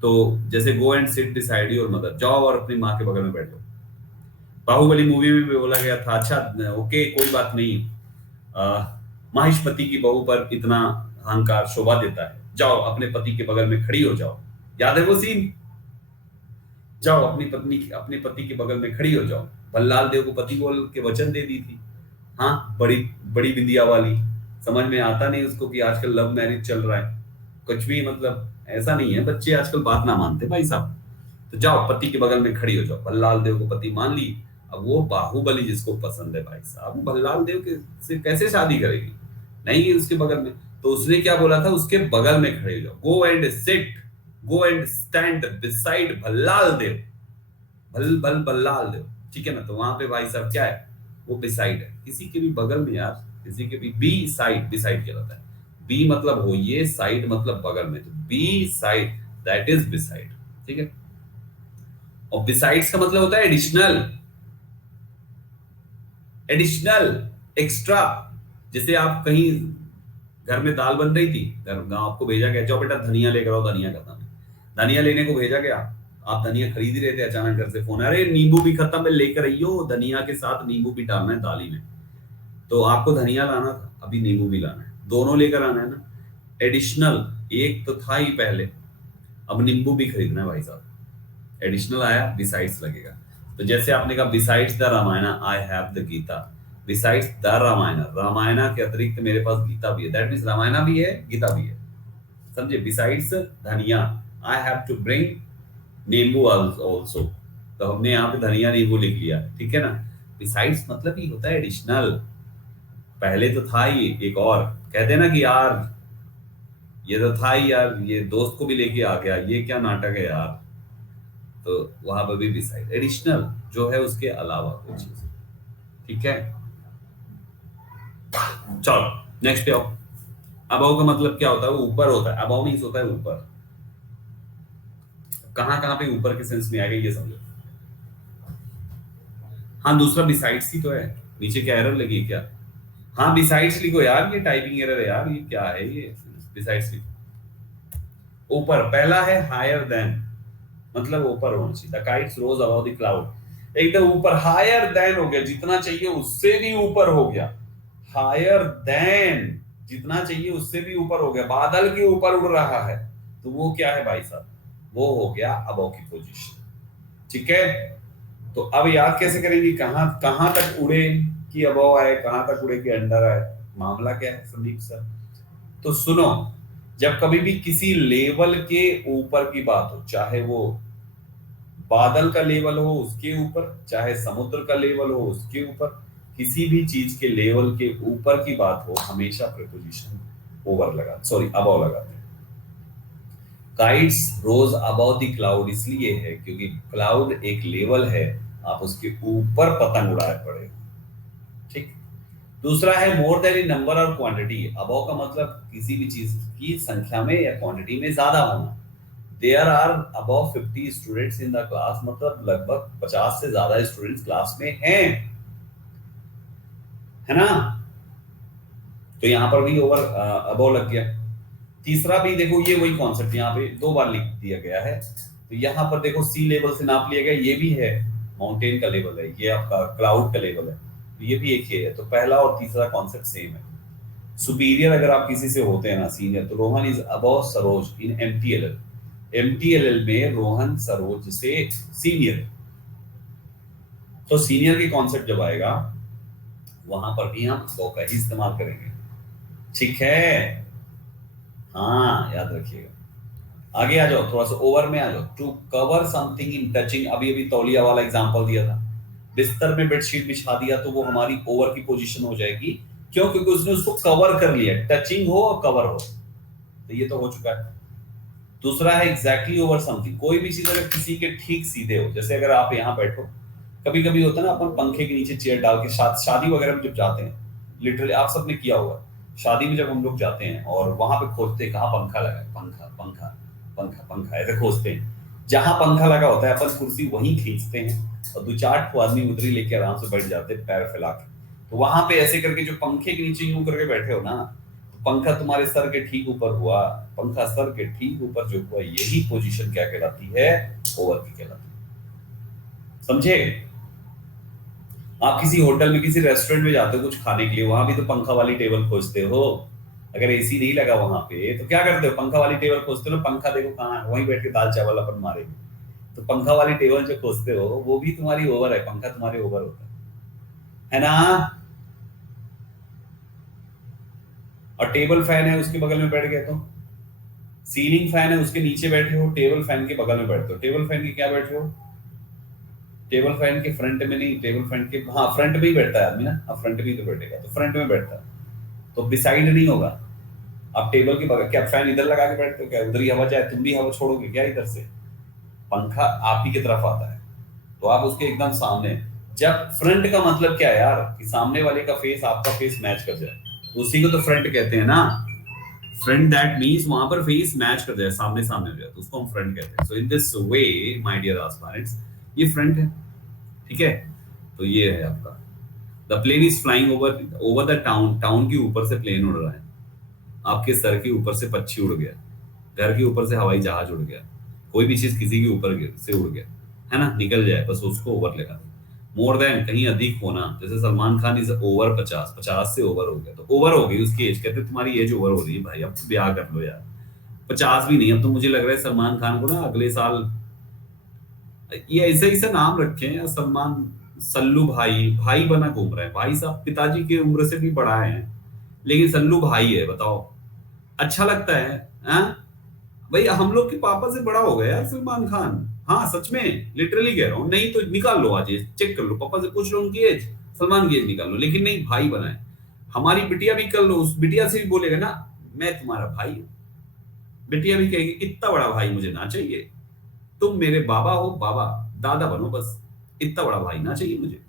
तो जैसे गो and seat beside your mother, जाओ और अपनी माँ के बगल में बैठो। बाहुबली मूवी में भी बोला गया था, अच्छा ओके कोई बात नहीं, माहिष्मती की बहू पर इतना अहंकार शोभा देता है, जाओ अपने पति के बगल में खड़ी हो जाओ। याद है वो सीन? जाओ अपने पति के बगल में खड़ी हो जाओ। भल्लाल देव को पति बोल के वचन दे दी थी। हाँ, बड़ी बड़ी बिंदिया वाली, समझ में आता नहीं उसको कि आजकल लव मैरिज चल रहा है, कुछ भी मतलब ऐसा नहीं है, बच्चे आजकल बात ना मानते भाई साहब। तो जाओ पति के बगल में खड़ी हो जाओ। भल्लाल देव को पति मान ली। अब वो बाहुबली जिसको पसंद है भाई साहब, वो भल्लाल देव के से कैसे शादी करेगी? नहीं है उसके बगल में। तो उसने क्या बोला था, उसके बगल में खड़े हो जाओ। Go and sit, go and stand beside Bhallal Dev, Bhallal Dev, ठीक है ना। तो वहां पे भाई साहब क्या है, वो बिसाइड है, किसी के भी बगल में यार, किसी के भी। बी साइड, बिसाइड कहलाता है। बी मतलब हो ये, साइड मतलब बगल में, तो beside that is beside, ठीक है। और बिसाइड्स का मतलब होता है एडिशनल, एडिशनल, एक्स्ट्रा। जैसे आप कहीं घर में दाल बन रही थी, घर आपको भेजा गया, जाओ बेटा धनिया लेकर आओ, धनिया खत्म है। धनिया लेने को भेजा गया, आप धनिया खरीद ही रहे थे, अचानक घर से फोन, अरे नींबू भी खत्म है, लेकर आइयो, धनिया के साथ नींबू भी डालना है दाली में। तो आपको धनिया लाना था, अभी नींबू भी लाना है, दोनों लेकर आना है ना। एडिशनल, एक तो था ही पहले, अब नींबू भी खरीदना है भाई साहब। एडिशनल आया, बिसाइड्स लगेगा। तो जैसे आपने कहा besides the Ramayana I have the Gita, besides the Ramayana, Ramayana के अतिरिक्त मेरे पास गीता भी है, दैट मींस रामायण भी है, गीता भी है, समझे। बिसाइड्स धनिया, आई हैव टू ब्रिंग नींबू आल्सो, तो हमने यहाँ पे धनिया नींबू लिख लिया, ठीक है ना। बिसाइड्स मतलब ही होता है एडिशनल। पहले तो था ही एक और, कहते हैं ना कि यार ये तो था ही यार, ये दोस्त को भी लेके आ गया, ये क्या नाटक है यार। तो वहां पर भी बिसाइड, एडिशनल जो है उसके अलावा कोई चीज, ठीक है। चलो नेक्स्ट पे आओ। अबव का मतलब क्या होता है, वो ऊपर होता है, अबव मींस होता है ऊपर। कहां कहां पे ऊपर के सेंस में आएगा ये समझो। हाँ दूसरा बिसाइड्स ही तो है, नीचे क्या एरर लगी है क्या? हाँ बिसाइड्स लिखो यार, ये टाइपिंग एरर है यार, ये क्या है ये, बिसाइड्स लिखो। ऊपर पहला है हायर देन, मतलब ऊपर होना चाहिए। The kites rose above the cloud, एकदम ऊपर, हायर देन हो गया, जितना चाहिए उससे भी ऊपर हो गया। हायर देन, जितना चाहिए उससे भी ऊपर हो गया, बादल के ऊपर उड़ रहा है, तो वो क्या है भाई साहब, वो हो गया अबव की पोजीशन, ठीक है। तो अब याद कैसे करेंगे, कहां कहां तक उड़े कि अबव आए, कहां तक उड़े कि अंडर आए, मामला क्या है संदीप सर? तो सुनो, जब कभी भी किसी लेवल के ऊपर की बात हो, चाहे वो बादल का लेवल हो उसके ऊपर, चाहे समुद्र का लेवल हो उसके ऊपर, किसी भी चीज के लेवल के ऊपर की बात हो, हमेशा प्रीपोजिशन ओवर लगा, सॉरी अबव लगाते हैं। Kites rose about the cloud इसलिए है क्योंकि क्लाउड एक लेवल है, आप उसके ऊपर पतंग उड़ाए पड़े हो। ठीक। दूसरा है मोर देन इन नंबर और क्वांटिटी। अबाउ का मतलब किसी भी चीज की संख्या में या क्वांटिटी में ज्यादा होना। There are about 50 students in the class, मतलब लगभग 50 से ज्यादा स्टूडेंट्स क्लास में हैं, है ना। तो यहां पर भी ओवर अबाउ लग गया। तीसरा भी देखो, ये वही कॉन्सेप्ट यहाँ पे 2 बार लिख दिया गया है। तो यहाँ पर देखो सी लेवल से नाप लिया गया, ये भी है माउंटेन का लेवल है, ये आपका क्लाउड का लेवल है, तो ये भी एक ही है। तो पहला और तीसरा कॉन्सेप्ट सेम है। सुपीरियर अगर आप किसी से होते हैं ना सीनियर, तो Rohan is above Saroj in MTNL. MTNL में रोहन सरोज से सीनियर है। तो सीनियर की कॉन्सेप्ट जब आएगा वहां पर भी हम अबव का ही इस्तेमाल करेंगे। ठीक है, हाँ याद रखिएगा। आगे आ जाओ, थोड़ा सा ओवर में आ जाओ। To cover something in touching, अभी अभी तौलिया वाला एग्जांपल दिया था। बिस्तर में बेडशीट बिछा दिया तो वो हमारी ओवर की पोजीशन हो जाएगी। क्यों? क्योंकि उसने उसको कवर कर लिया, टचिंग हो और कवर हो, तो ये तो हो चुका है। दूसरा है एग्जैक्टली ओवर समथिंग। कोई भी चीज अगर किसी के ठीक सीधे हो, जैसे अगर आप यहाँ बैठो, कभी कभी होता है ना अपन पंखे के नीचे चेयर डाल के शादी वगैरह में जब जाते हैं, लिटरली आप सबने किया होगा, शादी में जब हम लोग जाते हैं और वहां पे खोजते हैं कहाँ पंखा लगा है, पंखा पंखा पंखा पंखा ऐसे खोजते हैं। जहां पंखा लगा होता है अपन कुर्सी वहीं खींचते हैं और 2-4 आदमी उधरी लेके आराम से बैठ जाते हैं पैर फैला के। तो वहां पे ऐसे करके जो पंखे के नीचे यूं करके बैठे हो ना, तो पंखा तुम्हारे सर के ठीक ऊपर हुआ, पंखा सर के ठीक ऊपर जो हुआ, यही पोजीशन क्या कहलाती है? ओवर की कहलाती है। समझे? आप किसी होटल में किसी रेस्टोरेंट में जाते हो कुछ खाने के लिए, वहां भी तो पंखा वाली टेबल खोजते हो। अगर एसी नहीं लगा वहां पे तो क्या करते हो? पंखा वाली टेबल खोजते हो। पंखा देखो कहाँ है, वहीं बैठ के दाल चावल अपन मारेंगे। तो पंखा वाली टेबल जो खोजते हो वो भी तुम्हारी ओवर है, पंखा तुम्हारे ओवर होता है ना। और टेबल फैन है उसके बगल में बैठ गए तो, सीलिंग फैन है उसके नीचे बैठे हो, टेबल फैन के बगल में बैठते हो। टेबल फैन के क्या बैठे हो? टेबल फैन के फ्रंट में नहीं, टेबल फैन के हाँ फ्रंट में ही बैठता है आदमी ना। हाँ फ्रंट में ही तो बैठेगा, तो फ्रंट में बैठता है, तो बिसाइड नहीं होगा। आप टेबल के बगल, क्या फैन इधर लगा के बैठते हो? क्या उधर ही हवा जाए तुम भी हवा छोड़ोगे क्या इधर से? पंखा आप ही की तरफ आता है तो आप उसके एकदम सामने। जब फ्रंट का मतलब क्या है यार, कि सामने वाले का फेस आपका फेस मैच कर जाए, तो उसी को तो फ्रंट कहते हैं ना। फ्रंट दैट मींस वहां पर फेस मैच कर जाए, सामने सामने हो जाए, तो उसको हम फ्रंट कहते हैं। So in this way my dear aspirants, ये फ्रंट है। ठीक है, तो ये है आपका। The plane is flying over over the town. Town के ऊपर से प्लेन उड़ रहा है, आपके सर के ऊपर से पक्षी उड़ गया, घर के ऊपर से हवाई जहाज उड़ गया, कोई भी चीज किसी के ऊपर से उड़ गया, है ना, निकल जाए, बस उसको ओवर लगा। मोर देन कहीं अधिक होना, जैसे सलमान खान इज ओवर 50, 50 से ओवर हो गया, तो ओवर हो गई उसकी एज। कहते तुम्हारी एज ओवर हो रही है भाई, अब तो ब्याह कर लो यार। 50 भी नहीं, अब तो मुझे लग रहा है सलमान खान को ना अगले साल ये ऐसे ऐसा नाम रखे हैं सलमान, सल्लू भाई, भाई बना घूम रहे हैं। भाई साहब पिताजी की उम्र से भी बड़ा है, लेकिन सल्लू भाई है, बताओ अच्छा लगता है? हाँ भाई, हम लोग के पापा से बड़ा हो गया यार सलमान खान। हाँ सच में, लिटरली कह रहा हूँ। नहीं तो निकाल लो आज एज, चेक कर लो, पापा से पूछ लो उनकी एज, सलमान की एज निकाल लो। लेकिन नहीं, भाई बना है। हमारी बिटिया भी कर लो, उस बिटिया से भी बोलेगा ना मैं तुम्हारा भाई हूँ, बिटिया भी कहेगी इतना बड़ा भाई मुझे ना चाहिए, तुम मेरे बाबा हो, बाबा दादा बनो बस, इतना बड़ा भाई ना चाहिए मुझे।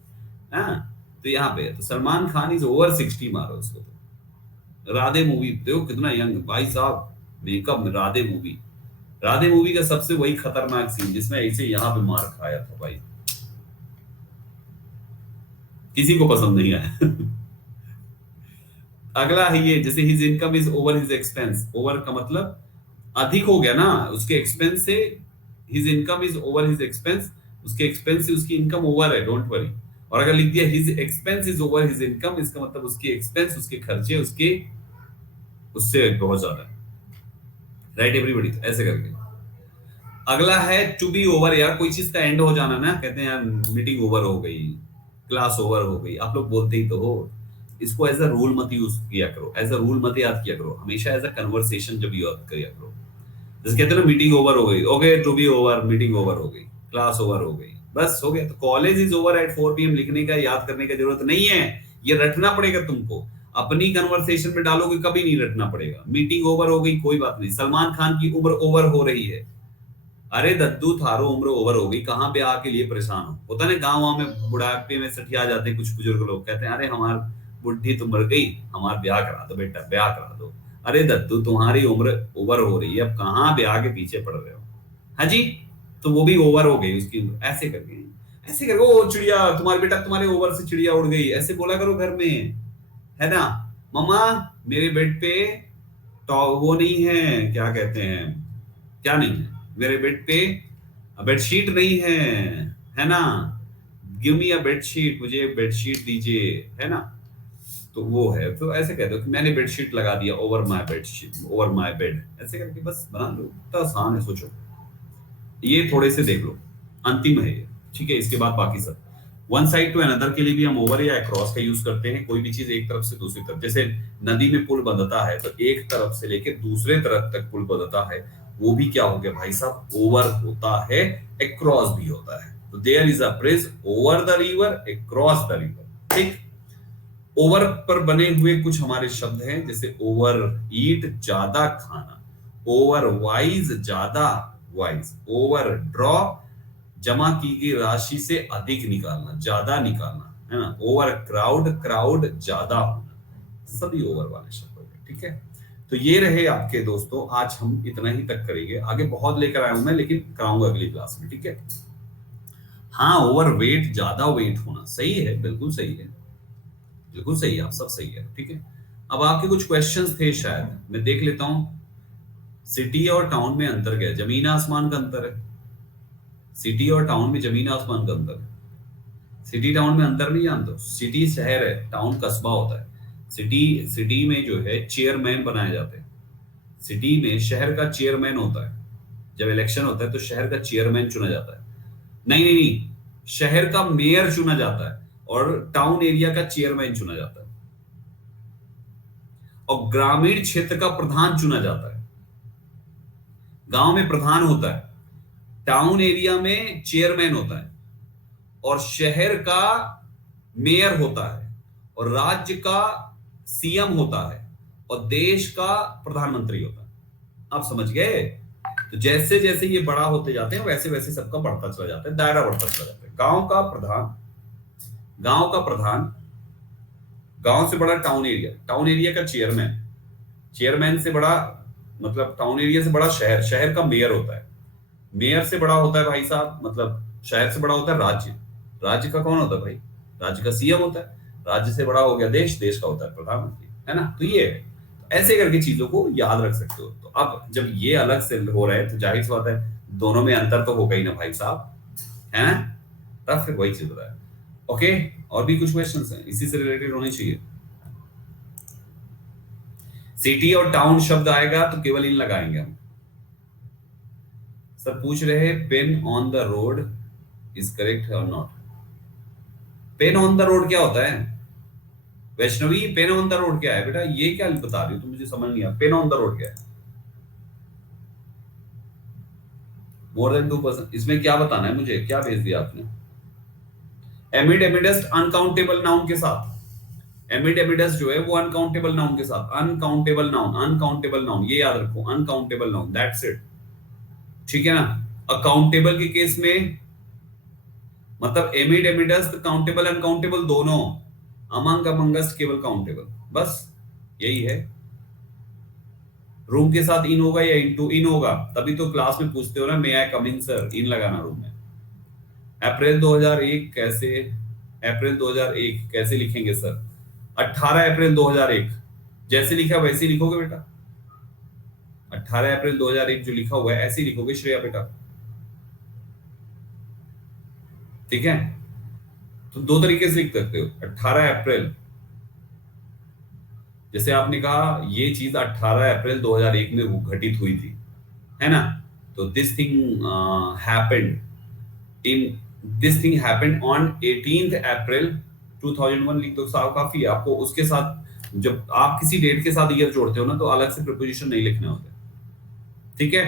हाँ, तो यहाँ पे तो सलमान खान इज ओवर 60, मारो उसको। तो राधे मूवी देखो कितना यंग भाई साहब, मेकअप में राधे मूवी। राधे मूवी का सबसे वही खतरनाक सीन जिसमें ऐसे यहाँ पे मार खाया था भाई, किसी को पसंद नहीं आया। अगला है ये, जैसे his income is over his expense. Over का मतलब अधिक हो गया ना उसके एक्सपेंस से, his income is over his expense, उसके एक्सपेंस से उसकी इनकम ओवर है, डोंट वरी। और अगर लिख दिया his expense is over his income, इसका मतलब उसके एक्सपेंस, उसके खर्चे उसके उससे बहुत ज्यादा है। राइट एवरीबॉडी, तो ऐसे करके। अगला है टू बी ओवर। यार कोई चीज का एंड हो जाना ना, कहते हैं यार मीटिंग ओवर हो गई, क्लास ओवर हो गई, आप लोग बोलते ही तो हो। इसको एज अ रूल मत यूज किया करो, एज अ रूल मत याद किया करो, हमेशा एज अ कन्वर्सेशन जब याद किया करो। जैसे कहते हैं ना मीटिंग ओवर हो गई, okay to be over, meeting over हो गई, क्लास ओवर हो गई, बस हो गया। तो college is over at 4 PM लिखने का, याद करने का जरूरत नहीं है, ये रटना पड़ेगा तुमको। अपनी कन्वर्सेशन में डालोगे कभी नहीं रटना पड़ेगा। मीटिंग ओवर हो गई, कोई बात नहीं। सलमान खान की उम्र ओवर हो रही है, अरे दद्दू थारो उम्र ओवर हो गई, कहाँ ब्याह के लिए परेशान हो। होता ना गाँव में बुढ़ापे में सठिया जाते हैं कुछ बुजुर्ग लोग, कहते हैं अरे हमार बुढ़ी तो मर गई, हमार ब्याह करा दो बेटा, ब्याह करा दो। अरे दद्दू तुम्हारी उम्र ओवर हो रही है, अब कहाँ ब्याह के पीछे पड़ रहे हो। हाँ जी, तो वो भी ओवर हो गई उसकी उम्र। ऐसे करके ओ चिड़िया तुम्हारे बेटा, तुम्हारे ओवर से चिड़िया उड़ गई, ऐसे बोला करो घर में, है ना। मम्मा मेरे बेड पे तो वो नहीं है, क्या कहते हैं, क्या नहीं है मेरे बेड पे, बेडशीट नहीं है ना, गिव मी अ बेडशीट, मुझे बेडशीट दीजिए, है ना। तो वो है, तो ऐसे कह दो कि मैंने बेडशीट लगा दिया over my bedsheet, over my bed, ऐसे करके बस बना लो। इतना आसान है, सोचो। ये थोड़े से देख लो, अंतिम है ये, ठीक है। इसके बाद बाकी सब वन साइड टू अनदर के लिए भी हम ओवर या अक्रॉस का यूज करते हैं। कोई भी चीज एक तरफ से दूसरी तरफ, जैसे नदी में पुल बंधता है तो एक तरफ से लेके दूसरे तरफ तक पुल बंधता है, वो भी क्या हो गया भाई साहब, ओवर होता है, अक्रॉस भी होता है। तो there is a bridge over the river, across the river, ठीक। ओवर पर बने हुए कुछ हमारे शब्द हैं, जैसे ओवर ईट ज्यादा खाना, ओवर वाइज ज्यादा वाइज, ओवर ड्रॉ जमा की गई राशि से अधिक निकालना, ज्यादा निकालना, है ना। ओवर क्राउड, क्राउड ज्यादा होना, सभी ओवर वाले शब्द हो गए, ठीक है। तो ये रहे आपके दोस्तों, आज हम इतना ही तक करेंगे, आगे बहुत लेकर आया हूं मैं, लेकिन कराऊंगा अगली क्लास में, ठीक है। हाँ, ओवर वेट, ज्यादा वेट होना, सही है, बिल्कुल सही है, बिल्कुल सही है, आप सब सही है, ठीक है। अब आपके कुछ क्वेश्चंस थे, शायद मैं देख लेता हूं। सिटी और टाउन में अंतर क्या है? जमीन आसमान का अंतर है। सिटी और टाउन में जमीन आसमान का अंतर है। सिटी टाउन में अंतर नहीं जानते हो? सिटी शहर है, टाउन कस्बा होता है। सिटी सिटी में जो है चेयरमैन बनाए जाते हैं। सिटी में शहर का चेयरमैन होता है, जब इलेक्शन होता है तो शहर का चेयरमैन चुना जाता है। नहीं नहीं नहीं, शहर का मेयर चुना जाता है और टाउन एरिया का चेयरमैन चुना जाता है, और ग्रामीण क्षेत्र का प्रधान चुना जाता है। गांव में प्रधान होता है, टाउन एरिया में चेयरमैन होता है, और शहर का मेयर होता है, और राज्य का सीएम होता है, और देश का प्रधानमंत्री होता है। आप समझ गए? तो जैसे जैसे ये बड़ा होते जाते हैं वैसे वैसे सबका बढ़ता चला जाता है, दायरा बढ़ता चला जाता है। गांव का प्रधान, गांव से बड़ा टाउन एरिया, टाउन एरिया का चेयरमैन, चेयरमैन से बड़ा, मतलब टाउन एरिया से बड़ा शहर, शहर का मेयर होता है, मेयर से बड़ा होता है भाई साहब, मतलब शहर से बड़ा होता है राज्य, राज्य का कौन होता है भाई? राज्य का सीएम होता है। राज्य से बड़ा हो गया देश, देश का होता है प्रधानमंत्री, है ना। तो ये है, तो ऐसे करके चीजों को याद रख सकते हो। तो अब जब ये अलग से हो रहे हैं तो जाहिर सी बात है दोनों में अंतर तो होगा ही ना भाई साहब, है ना। तब फिर वही चल रहा है। ओके, और भी कुछ क्वेश्चंस हैं इसी से रिलेटेड होने चाहिए। सिटी और टाउन शब्द आएगा तो केवल इन लगाएंगे हम। सर पूछ रहे हैं pen on the road is correct और not. Pen on the road क्या होता है Vaishnavi? Pen on the road क्या है बेटा? ये क्या बता रही हो तुम, मुझे समझ नहीं आया। पेन ऑन द रोड क्या है? मोर देन 2%, इसमें क्या बताना है मुझे? क्या भेज दिया आपने? एमिड एमिडस्ट अनकाउंटेबल नाउन के साथ, एमिड एमिडस्ट जो है वो अनकाउंटेबल नाउन के साथ, अनकाउंटेबल नाउन, अनकाउंटेबल नाउन, ये याद रखो, अनकाउंटेबल नाउन, दैट्स इट, ठीक है ना। अकाउंटेबल के केस में मतलब एमिड एमिडस्ट काउंटेबल अनकाउंटेबल दोनों, अमंग अमंगस्ट केवल काउंटेबल, बस यही है। रूम के साथ इन होगा या इनटू? इन होगा, तभी तो क्लास में पूछते हो ना, मे आई कम इन सर, इन लगाना रूम में। अप्रैल 2001 कैसे, अप्रैल 2001 कैसे लिखेंगे सर? 18 अप्रैल 2001 जैसे लिखा वैसे ही लिखोगे बेटा। 18 अप्रैल 2001 जो लिखा हुआ है ऐसे ही लिखोगे श्रेया बेटा, ठीक है। तो दो तरीके से लिख सकते हो। 18 अप्रैल, जैसे आपने कहा ये चीज 18 अप्रैल 2001 में वो घटित हुई थी, है ना। तो this thing happened in, this thing happened on 18th अप्रैल 2001 लिख दो, काफी है आपको। उसके साथ जब आप किसी डेट के साथ ईयर जोड़ते हो ना तो अलग से प्रीपोजिशन नहीं लिखने होते, ठीक है।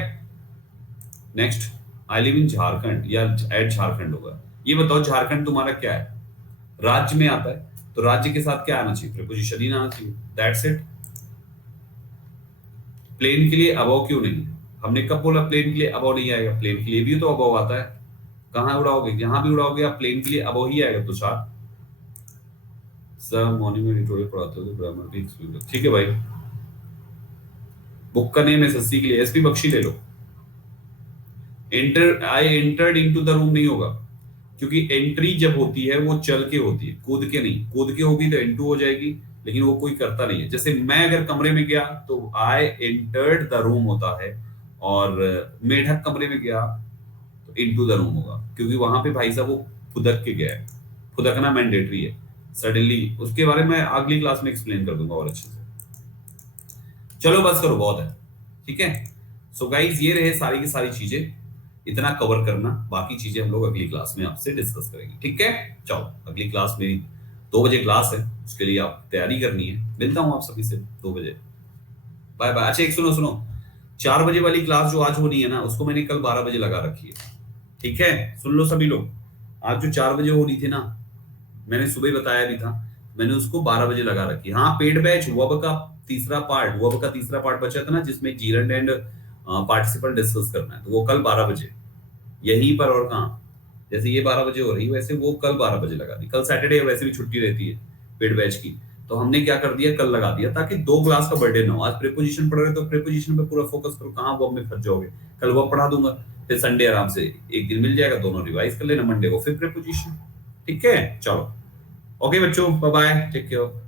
Next, I live in Jharkhand या एट झारखंड होगा। ये बताओ झारखंड तुम्हारा क्या है? राज्य में आता है, तो राज्य के साथ क्या आना चाहिए, प्रीपोजिशन ही आना चाहिए, दैट्स इट। प्लेन के लिए अबव क्यों नहीं, हमने कब बोला प्लेन के लिए अबव नहीं आएगा, प्लेन के लिए भी तो अबव आता है, कहां उड़ाओगे, यहां भी उड़ाओगे आप, प्लेन के लिए अबव ही आएगा तुषार। सर मॉर्निंग में ट्यूटोरियल पढ़ाते हो तो ग्रामर भी एक्सप्लेन, ठीक है भाई। बुक का नेम एसएससी के लिए एसपी बख्शी ले लो। Enter, I entered into the room नहीं होगा, क्योंकि एंट्री जब होती है वो चल के होती है, कूद के नहीं, कूद के होगी तो इनटू हो जाएगी, लेकिन वो कोई करता नहीं है। जैसे मैं अगर कमरे में गया तो आई एंटर्ड द रूम होता है, और मेढक कमरे में गया तो इनटू द रूम होगा, क्योंकि वहां पे भाई साहब वो फुदक के गया है, फुदकना मैंडेटरी है सडनली, उसके बारे में अगली क्लास में एक्सप्लेन कर दूंगा और अच्छे से। चलो बस करो, बहुत है, ठीक है। सो गाइस ये रहे सारी की सारी चीजें, इतना कवर करना, बाकी चीजें हम लोग अगली क्लास में आपसे डिस्कस करेंगे, ठीक है। चलो अगली क्लास मेरी 2 बजे क्लास है, उसके लिए आप तैयारी करनी है, मिलता हूँ आप सभी से 2 बजे, बाय बाय। अच्छा एक सुनो सुनो, 4 बजे वाली क्लास जो आज होनी है ना, उसको मैंने कल 12 बजे लगा रखी है, ठीक है। सुन लो सभी लोग, आज जो 4 बजे हो रही थी ना, मैंने सुबह ही बताया भी था, मैंने उसको 12 बजे लगा रखी है। हाँ पेड बैच वर्ब का तीसरा पार्ट बचा था ना, जिसमें जीरंड एंड पार्टिसिपल डिस्कस करना है, तो वो कल 12 बजे यहीं पर, और कहाँ, जैसे ये 12 बजे हो रही है वैसे वो कल 12 बजे लगा दी। कल सैटरडे वैसे भी छुट्टी रहती है पेड बैच की, तो हमने क्या कर दिया, कल लगा दिया, ताकि 2 क्लास का बर्डन ना हो। आज प्रीपोजिशन पढ़ रहे हो तो प्रीपोजिशन पे पूरा फोकस करो, कहाँ वर्ब में फंस जाओगे, कल वर्ब पढ़ा दूंगा, फिर संडे आराम से एक दिन मिल जाएगा, दोनों रिवाइज कर लेना, मंडे को फिर प्रीपोजिशन, ठीक है। चलो ओके बच्चों, बाय बाय, टेक केयर।